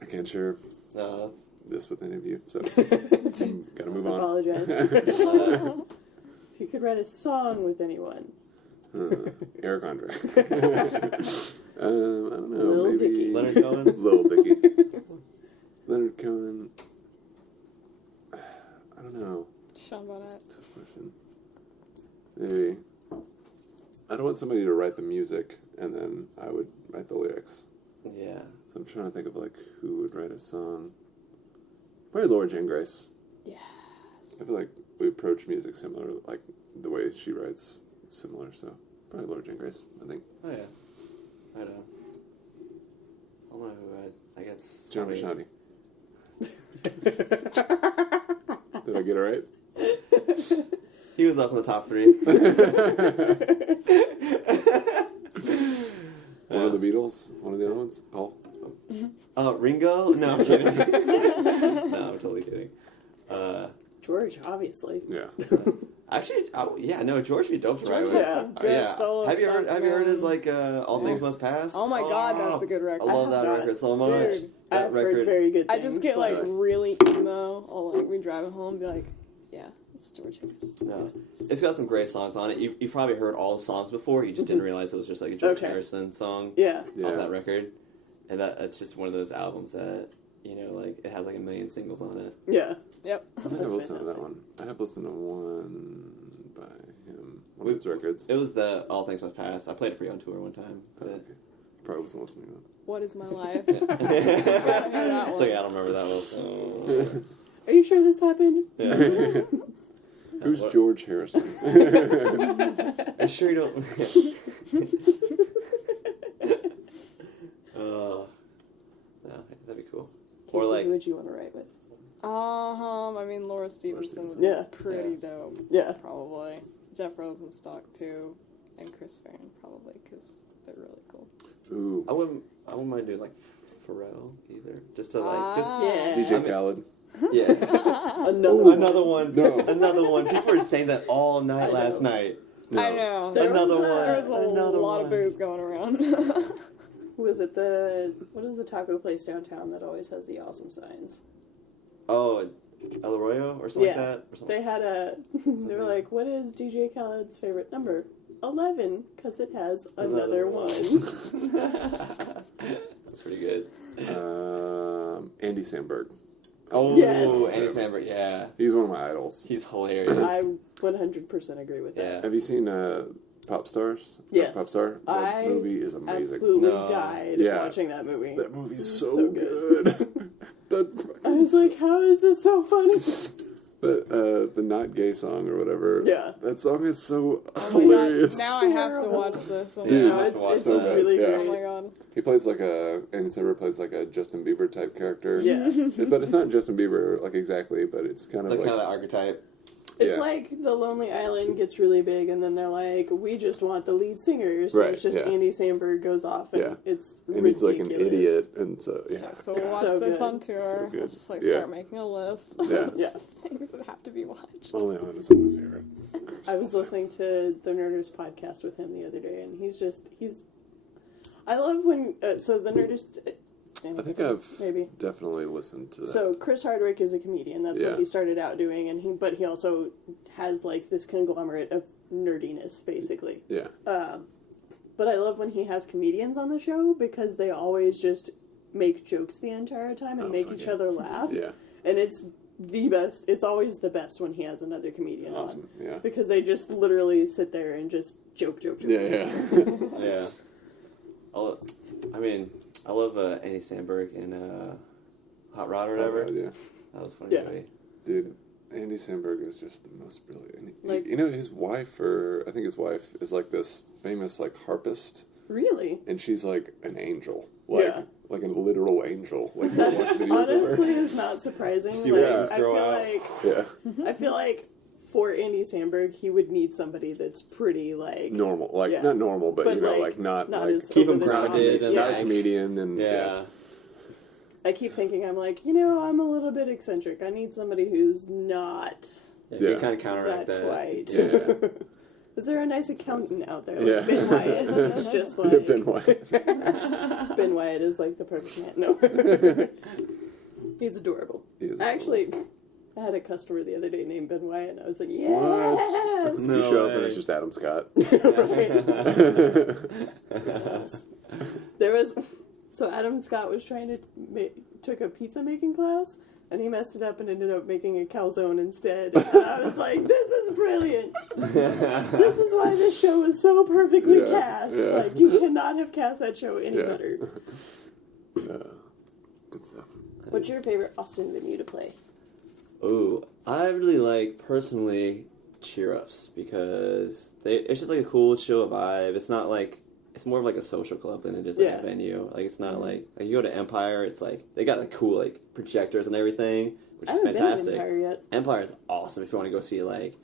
I can't share No, that's this with any of you, so gotta move I on. apologize. If you could write a song with anyone. Eric Andre. I don't know. Lil maybe Dicky. Leonard Cohen. Lil Dicky. Leonard Cohen. I don't know. Sean That's Bonnet. a tough question. Maybe. I don't want somebody to write the music, and then I would write the lyrics. Yeah. So I'm trying to think of like who would write a song. Probably Laura Jane Grace. Yes. I feel like we approach music similar, like the way she writes similar. So probably Laura Jane Grace, I think. Oh yeah. I don't know. I don't know who I guess. John somebody- Frusciante. Did I get it right? He was up in the top 3. One of the Beatles? One of the other ones? Paul? Ringo? No, I'm kidding. No, I'm totally kidding. George, obviously. Yeah. Actually, yeah, no, George be dope to write George with. has some good solo Have you stuff, heard? Have you heard man. his like All Things Must Pass? Oh my god, that's a good I record. love I that have record not. so much. Dude, That I've record. heard very good I things. just get like like- really emo. I'll like be driving home and be like, yeah, it's George Harrison. No, it's got some great songs on it. You've probably heard all the songs before. You just didn't realize it was just like a George Okay. Harrison song Yeah. Yeah. off that record, and that's just one of those albums that like it has like 1 million singles on it. Yeah. Yep. I think I've That's listened to that fantastic. one. I have listened to one by him, one of his records. It was the All Things Must Pass. I played it for you on tour one time. But Okay. Probably wasn't listening to What is my life? it's like I don't remember that well. So. Are you sure this happened? Yeah. that. Who's What- George Harrison? I'm sure you don't. No, that'd be cool. Or Casey, like, who would you want to write with? I mean, Laura Stevenson would Yeah. be pretty dope. Yeah. Probably. Jeff Rosenstock, too. And Chris Farron, probably, because they're really cool. Ooh. I wouldn't mind doing like Pharrell either, just to like just Yeah. DJ Khaled. yeah. Another one. No. Another one. People were saying that all night I last know. night. No. I know. There Another was, one. There's a Another lot one. of booze going around. Was it what is the taco place downtown that always has the awesome signs? Oh, El Arroyo or something Yeah. like that. Or something. They had they were like, what is DJ Khaled's favorite number? 11, because it has another one. That's pretty good. Andy Samberg. Oh, Yes. Andy Samberg. Yeah, He's one of my idols. he's hilarious. I 100% agree with that. Yeah. Have you seen Pop Stars? Yes. Pop Star? That I movie is amazing. Absolutely No. died Yeah. watching that movie. That movie's It's so, so good. I was like, how is this so funny? the not gay song or whatever. Yeah. That song is so Oh my hilarious. God. Now I have to watch this. Oh my Dude, I God. have to watch it's so that. really bad, yeah. Oh great. my God. He plays like Andy Samberg plays like a Justin Bieber type character. Yeah. But it's not Justin Bieber like exactly, but it's kind of Like like kind of that archetype. It's Yeah. like The Lonely Island gets really big, and then they're like, we just want the lead singer. So Right, it's just yeah. Andy Samberg goes off, and Yeah. it's and he's like an ridiculous. idiot, and so yeah, So we'll watch so this good. on tour. So good. I'll just like Yeah. start making a list. yeah. Yeah. Things that have to be watched. Lonely Island is one of my favorite. I was listening to the Nerdist podcast with him the other day, and he's. I love when so the Nerdist. I think I've maybe. definitely listened to that. So Chris Hardwick is a comedian. That's Yeah. what he started out doing, and he also has like this conglomerate of nerdiness, basically. yeah, But I love when he has comedians on the show because they always just make jokes the entire time and Oh, make fuck each yeah. other laugh. yeah, And it's the best. It's always the best when he has another comedian awesome. on. Yeah, Because they just literally sit there and just joke. yeah. Yeah. I love Andy Samberg in Hot Rod or whatever. Yeah, That was a funny Yeah. movie. dude. Andy Samberg is just the most brilliant. Like- You know, his wife, or I think his wife, is like this famous like harpist, Really? and she's like an angel, Yeah. like a literal angel. Like you watch videos of her. Honestly, is not surprising. See Like, where things I grow feel out. like Yeah, I feel like for Andy Samberg, he would need somebody that's pretty like normal, like Yeah. not normal, but But, you know, like, like not not like as Keep over him the top. grounded and, not a like- comedian, and Yeah. I keep thinking I'm like, I'm a little bit eccentric. I need somebody who's not Yeah, Yeah. you kind of counteract that that. quite. Yeah. Is there a nice accountant out there? Yeah. Like Ben Wyatt. It's just like Ben White. Ben Wyatt is like the perfect man. No. He's adorable. He is Actually, I had a customer the other day named Ben Wyatt, and I was like, yes! What? No You show up and way. it's just Adam Scott. There was, so Adam Scott was trying to took a pizza making class, and he messed it up and ended up making a calzone instead. And I was like, this is brilliant. This is why this show is so perfectly Yeah, cast. yeah. Like, you cannot have cast that show any Yeah. better. Good stuff. What's your favorite Austin venue to play? Ooh, I really like personally Cheer Ups because it's just like a cool, chill vibe. It's not like it's more of like a social club than it is like Yeah. a venue. Like it's not like you go to Empire. It's like they got like cool like projectors and everything, which I is haven't fantastic. been to Empire yet. Empire is awesome if you want to go see like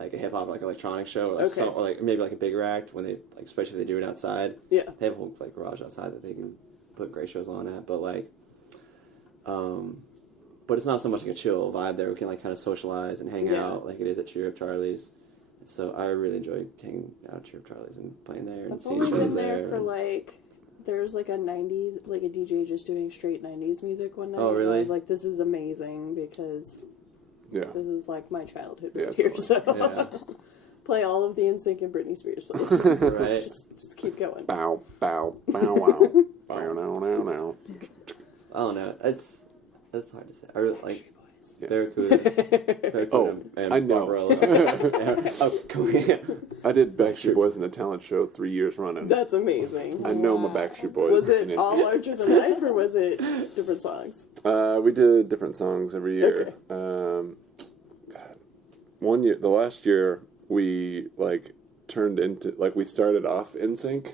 a hip hop like electronic show or like Okay. or like maybe like a bigger act when they like especially if they do it outside. Yeah. They have a whole like garage outside that they can put great shows on at, but like but it's not so much like a chill vibe there. We can like kind of socialize and hang Yeah. out like it is at Cheer Up Charlie's. So I really enjoy hanging out at Cheer Up Charlie's and playing there and I've seeing only shows been there there. for and- like, there's like a 90s, like a DJ just doing straight 90s music one night. Oh, And I really? was like, this is amazing because Yeah. this is like my childhood Yeah, right here. totally. So Yeah. play all of the NSYNC and Britney Spears, please. Right. just keep going. Bow, bow, bow, wow. Bow, now, now, now. I don't know. That's hard to say. Or like Yeah. Barracuda. Oh, and I know. Barbarella. Yeah. Oh, come here. I did Backstreet Boys in the talent show 3 years running. That's amazing. I know my Backstreet Boys. Was it and all NSYNC. larger than life, or was it different songs? We did different songs every year. Okay. God, one year, the last year, we like turned into like we started off NSYNC,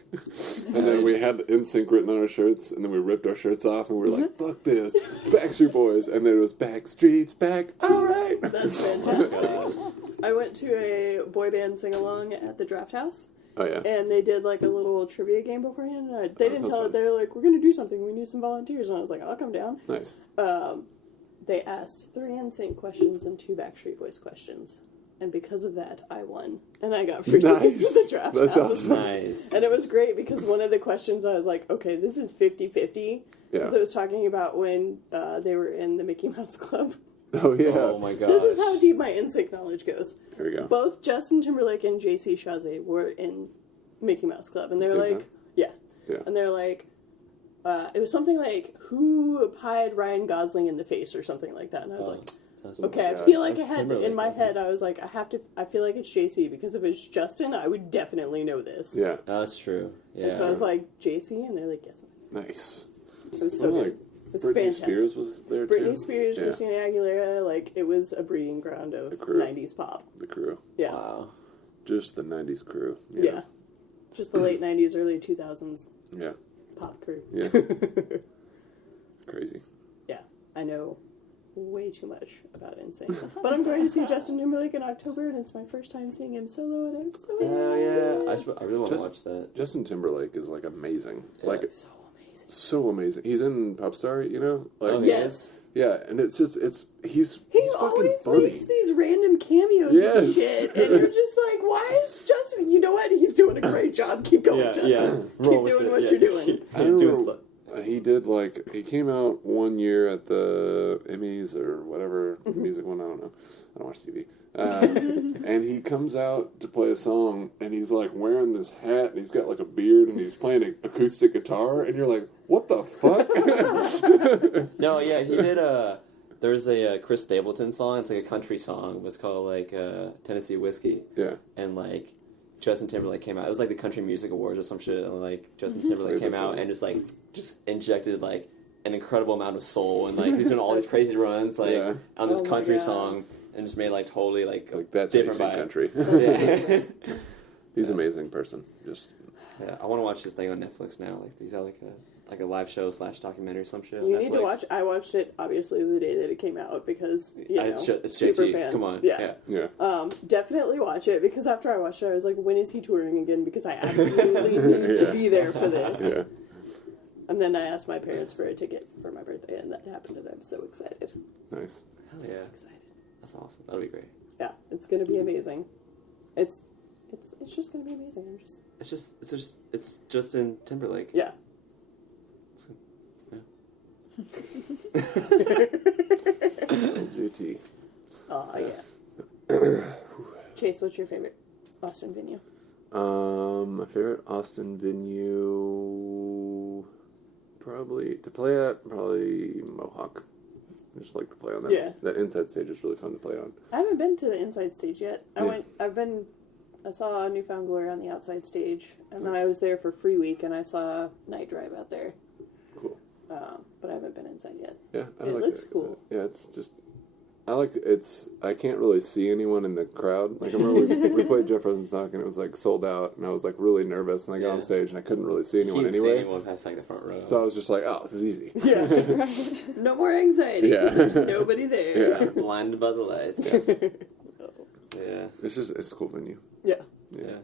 and then we had NSYNC written on our shirts, and then we ripped our shirts off, and we were like, "Fuck this, Backstreet Boys," and then it was Backstreet's back. All right, That's fantastic. I went to a boy band sing along at the Draft House. Oh yeah, And they did like a little trivia game beforehand. And they didn't sounds tell fun. it. They were like, "We're gonna do something. We need some volunteers." And I was like, "I'll come down." nice. They asked 3 NSYNC questions and 2 Backstreet Boys questions, and because of that, I won, and I got free tickets to the Draft That's House. awesome. Nice. And it was great because one of the questions I was like, "Okay, this is 50-50." Because Yeah. it was talking about when they were in the Mickey Mouse Club. Oh yeah. Oh my gosh. This is how deep my NSYNC knowledge goes. Here we go. Both Justin Timberlake and JC Chasez were in Mickey Mouse Club, and they're Same like, time? yeah. Yeah. And they're like, it was something like, who pied Ryan Gosling in the face or something like that. And I was like, okay, I God. feel like That's I had, Timberlake, in my wasn't head, I was like, I feel like it's JC, because if it's Justin, I would definitely know this. Yeah. That's true. Yeah. And so I was like, JC, and they're like, yes. Nice. It was so Well, good. like, It was Britney fantastic. Spears was there too. Britney Spears, Yeah. Christina Aguilera, like, it was a breeding ground of crew. 90s pop. The crew. Yeah. Wow. Just the 90s crew. Yeah. Just the late 90s, early 2000s Yeah. pop crew. Yeah. Crazy. Yeah, I know way too much about NSYNC. But I'm going to see Justin Timberlake in October, and it's my first time seeing him solo, and I'm so Oh excited. yeah. I really want to watch that. Justin Timberlake is like amazing. Yeah. Like So amazing. so amazing. He's in Popstar, you know? Like Oh, Yes. yeah, and it's just he's He fucking always funny. makes these random cameos Yes. and shit, and you're just like, why is Justin? You know what? He's doing a great job. Keep going, Justin. Keep doing what you're doing. I remember he did like he came out one year at the Emmys or whatever music one. I don't know. I don't watch TV. And he comes out to play a song, and he's like wearing this hat, and he's got like a beard, and he's playing an acoustic guitar, and you're like, what the fuck? No, yeah, he did there's a Chris Stapleton song. It's like a country song. It was called like Tennessee Whiskey. Yeah. And like Justin Timberlake came out. It was like the Country Music Awards or some shit. And like Justin Timberlake came out and just injected like an incredible amount of soul, and like he's doing all these crazy runs like Yeah. on this Oh my country God. song, and just made like totally like That's different amazing vibe. country. Yeah. He's an amazing person. Just Yeah, I want to watch this thing on Netflix now. Like he's got like a live show / documentary or some shit. On You Netflix. need to watch. I watched it obviously the day that it came out because It's super JT. fan. Come on. Yeah. yeah. Definitely watch it, because after I watched it, I was like, when is he touring again? Because I absolutely need to be there for this. Yeah. And then I asked my parents for a ticket for my birthday, and that happened, and I'm so excited. Nice. Hell So yeah, excited. that's awesome. That'll be great. Yeah, it's gonna be amazing. It's just gonna be amazing. It's Justin Timberlake. Yeah. JT. Oh yeah. Chase, what's your favorite Austin venue? My favorite Austin venue, probably to play at, probably Mohawk. I just like to play on that. Yeah. That inside stage is really fun to play on. I haven't been to the inside stage yet. Yeah. I saw Newfound Glory on the outside stage, and then I was there for Free Week, and I saw Night Drive out there. Cool. But I haven't been inside yet. Yeah, It looks cool. Yeah, it's just. I can't really see anyone in the crowd. Like I remember we played Jeff Rosenstock and it was like sold out, and I was like really nervous, and I got on stage and I couldn't really see anyone Can't see anyway. anyone past like the front row. So I was just like, oh, this is easy. Yeah. No more anxiety. Yeah. 'Cause there's nobody there. Yeah. Blinded by the lights. Yeah. It's a cool venue. Yeah. Yeah.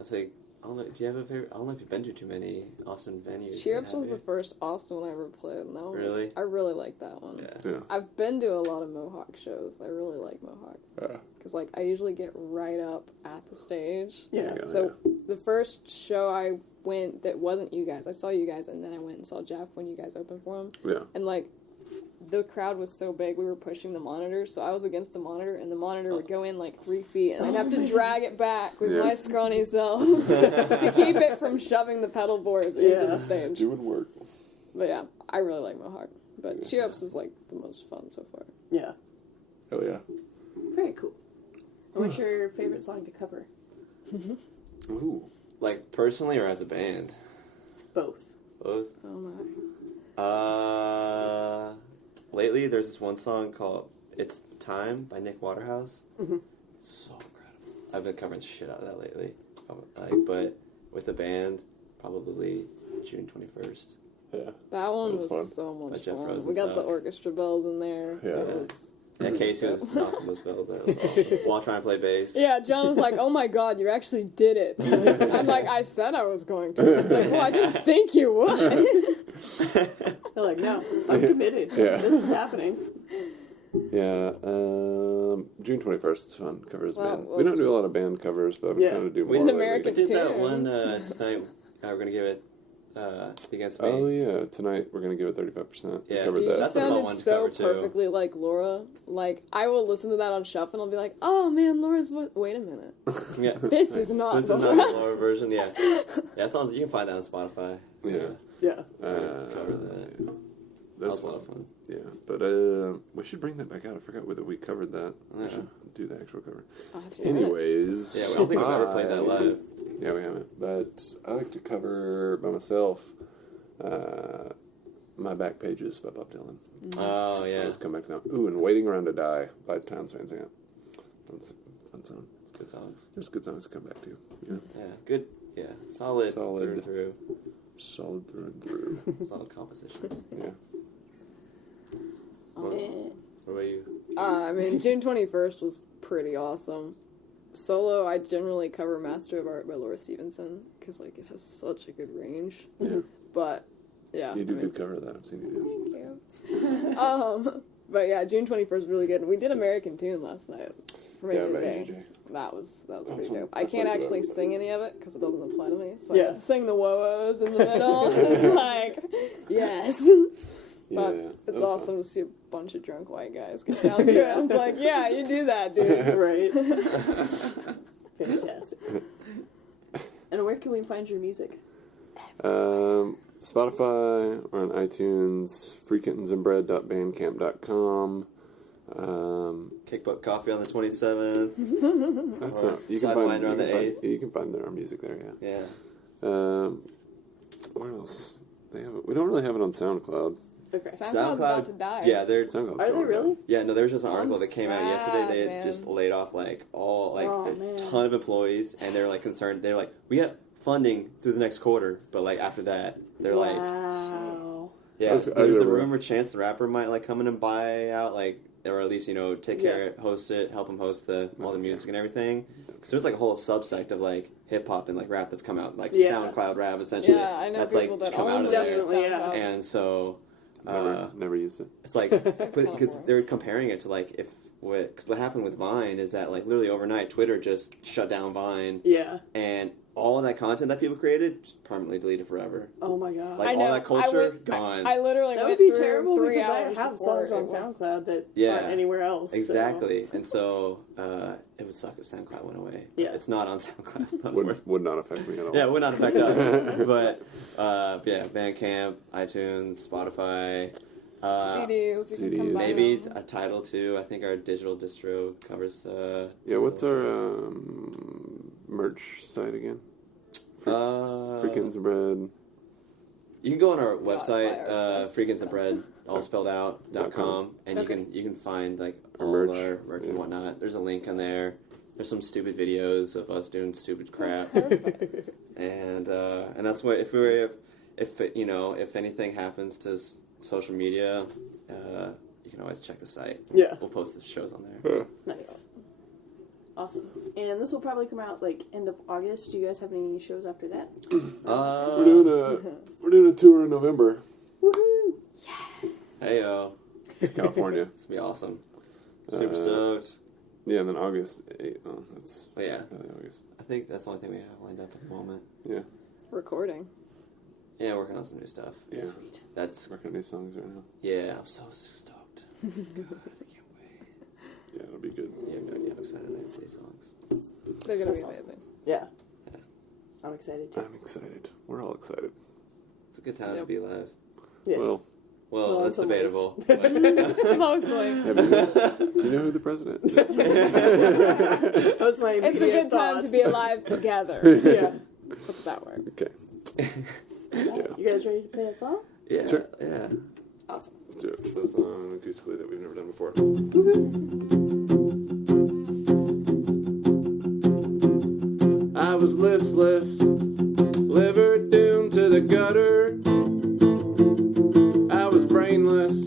I say, I don't know if you have a favorite. I don't know if you've been to too many Austin venues. Cheer Ups Have was you? the first Austin one I ever played, and that one Really? I really like that one. Yeah. Yeah. I've been to a lot of Mohawk shows. I really like Mohawk because like I usually get right up at the stage. Yeah. So the first show I went that wasn't you guys, I saw you guys, and then I went and saw Jeff when you guys opened for him. Yeah. And like the crowd was so big, we were pushing the monitor, so I was against the monitor, and the monitor would go in like 3 feet, and I'd have to drag it back with Yeah. my scrawny self to keep it from shoving the pedal boards into the stage. Doing work. But yeah, I really like Mohawk. But Cheer Ups is like the most fun so far. Yeah. Oh yeah. Very cool. And what's your favorite song to cover? Ooh. Like, personally or as a band? Both. Both. Oh my. Lately, there's this one song called It's Time by Nick Waterhouse. Mm-hmm. So incredible. I've been covering the shit out of that lately. But with the band, probably June 21st. Yeah. That one That was was fun. so much By Jeff fun. Rosen We got the suck. orchestra bells in there. Yeah. It was- Yeah, Casey was knocking those bells. That was awesome. While trying to play bass. Yeah, John was like, "Oh my God, you actually did it." I'm like, "I said I was going to." He's like, "Well, I didn't think you would." They're like, no, I'm committed. Yeah. This is happening. Yeah. June 21st is fun. Covers Well, band. well, we don't do a lot of band covers, but I'm Yeah. trying to do We more did lately. American We did that tune. one tonight. We're going to give it Against Me. Oh yeah, tonight we're gonna give it 35%. Yeah, covered Dude, that. you That's a fun sounded one to so cover, too. perfectly like Laura. Like, I will listen to that on shuffle and I'll be like, "Oh man, Laura's wait a minute, Yeah. this is not This is the not one." the lower version, yeah. Yeah, it's on, you can find that on Spotify. Yeah. Yeah. Cover that. That That's was a lot of fun. Yeah, but we should bring that back out. I forgot whether we covered that. Yeah. We should do the actual cover. I'll have to do it. Anyways, Yeah, I don't think we've ever played that I- live. Yeah, we haven't. But I like to cover by myself. My Back Pages by Bob Dylan. Oh, I yeah. just come back to that. Ooh, and Waiting Around to Die by Townes Van Zandt. That's a fun song. Good songs. There's good songs to come back to. Yeah. Yeah, good. Yeah, solid. Solid. Through Solid through and through. and through. Solid compositions. Yeah. What, Eh. what about you? I mean, June 21st was pretty awesome. Solo, I generally cover Master of Art by Laura Stevenson because like it has such a good range. Yeah. But yeah, You do I mean, good cover of that. I've seen you do. Thank you. But yeah, June 21st was really good. We did American Tune last night for Yeah, Major by Day. AJ. That was That's pretty fun. dope. I I can't fucked with actually that. sing any of it because it doesn't apply to me. So Yeah. I had to sing the whoa-ohs in the middle. It's like, yes. Yeah, But yeah. That it's was awesome to see a bunch of drunk white guys get down to it. It's like, yeah, you do that, dude. Right. Fantastic. And where can we find your music? Spotify or on iTunes, freekittensandbread.bandcamp.com. Kickbutt Coffee on the 27th. That's Or not, you can Sidewinder on the you can 8th. you can find our music there, yeah. Yeah. Where else? We don't really have it on SoundCloud. Okay. SoundCloud's about to die. Yeah, they're SoundCloud's Are they going really? down. yeah. No, there was just an I'm article that came out yesterday. sad, They had man. just laid off like Oh, man. ton of employees, and they're like concerned. They're like, we have funding through the next quarter, but like after that, they're like, Wow. yeah. I There's a remember. rumor Chance the Rapper might like come in and buy out like, or at least take care of it, host it, help him host all the music and everything. So there's like a whole subsect of like hip hop and like rap that's come out, like Yeah. SoundCloud rap essentially. Yeah, I know that's people like that come own out of Definitely, there. yeah. And so Never used it. it's like kinda because boring. they're comparing it to like if what happened with Vine is that like literally overnight Twitter just shut down Vine Yeah. and all of that content that people created just permanently deleted forever. Oh my god. Like I all know. that culture I went- gone. I literally That went would be through terrible 3 because I hours have before songs on it was- SoundCloud that Yeah. aren't anywhere else. so- Exactly, and so it would suck if SoundCloud went away. Yeah. It's not on SoundCloud. Would not affect me at all. Yeah, it would not affect us. But yeah, Bandcamp, iTunes, Spotify. CDs. You can come CDs. buy Maybe them. a Tidal too. I think our digital distro covers. Yeah, what's our merch site again? Freakins and Bread. You can go on our buy website, our stuff. freakinsandbread, all spelled out.com, and Okay. you can find like Our all merch. our merch Yeah. and whatnot. There's a link on there. There's some stupid videos of us doing stupid crap, and that's what if if anything happens to social media, you can always check the site. Yeah. We'll post the shows on there. Nice. Awesome. And this will probably come out like end of August. Do you guys have any shows after that? We're doing a tour in November. Woohoo! Hey yo, to California. it's gonna be awesome. Super Uh, stoked. Yeah, and then August 8th. Oh, that's But yeah, really August. I think that's the only thing we have lined up at the moment. Yeah, Recording. Yeah, working on some new stuff. yeah. Sweet. That's Working on these songs right now. yeah. I'm so stoked. God, I can't wait. Yeah, it'll be good. You have no idea how excited I am for these songs. They're gonna be That's amazing. Yeah. Yeah. I'm excited too. I'm excited. We're all excited. It's a good time to Yep. be live. Yes. Well, Well, that's it's always- debatable. Mostly. Do you know who the president is? That was my It's a immediate good thought. time to be alive together. Yeah. What's that word? Okay. You guys ready to play a song? Yeah. Sure. Yeah. Awesome. Let's do it. That's acoustically that we've never done before. I was listless, liver doomed to the gutter. I was brainless,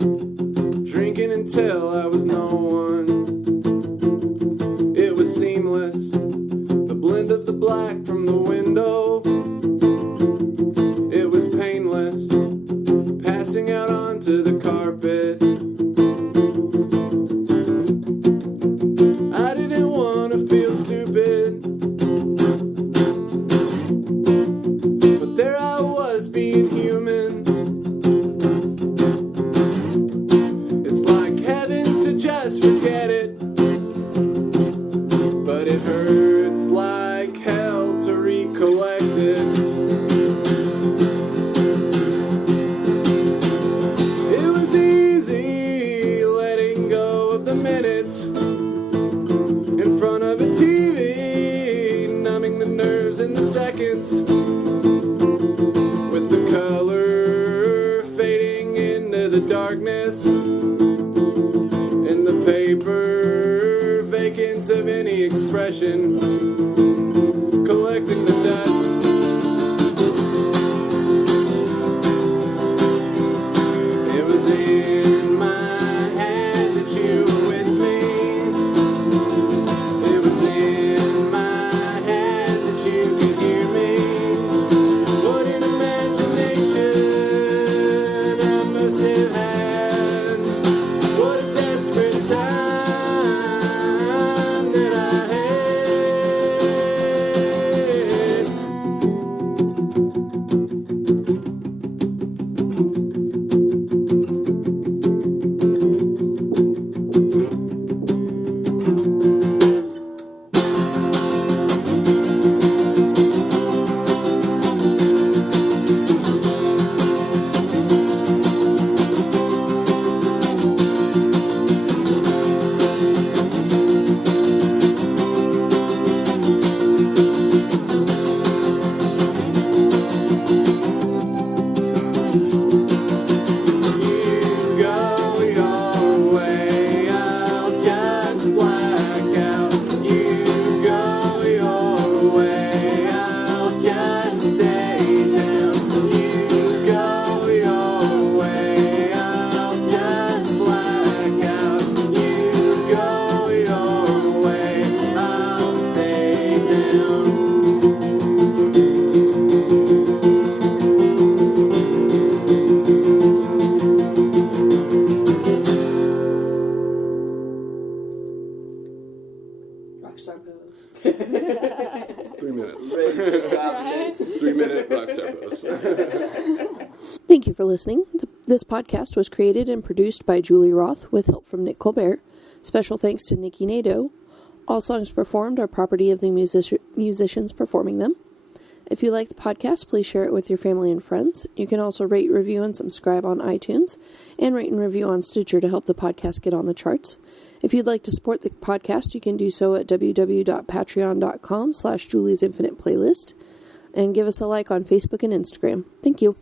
drinking until I was no one. It was seamless, the blend of the black from the window. It was painless, passing out onto the carpet. I didn't want to feel stupid, but there I was being human. It's like heaven to just forget it, but it hurts like hell to recollect it. It was easy letting go of the minutes in front of a TV, numbing the nerves in the seconds, with the color fading into the darkness, in the paper vacant of any expression, collecting the dust. It was in my head that you were with me. It was in my head that you could hear me. What an imagination I must have had. What a desperate time that I had. You go your way, I'll just black out. You go your way, I'll just stay down. You go your way, I'll just black out. You go your way, I'll stay down. Rockstar pose. 3 minutes. Right? 3 minute rockstar pose. Thank you for listening. This podcast was created and produced by Julie Roth with help from Nick Colbert. Special thanks to Nikki Nadeau. All songs performed are property of the musicians performing them. If you like the podcast, please share it with your family and friends. You can also rate, review, and subscribe on iTunes, and rate and review on Stitcher to help the podcast get on the charts. If you'd like to support the podcast, you can do so at www.patreon.com/Julie's Infinite Playlist, and give us a like on Facebook and Instagram. Thank you.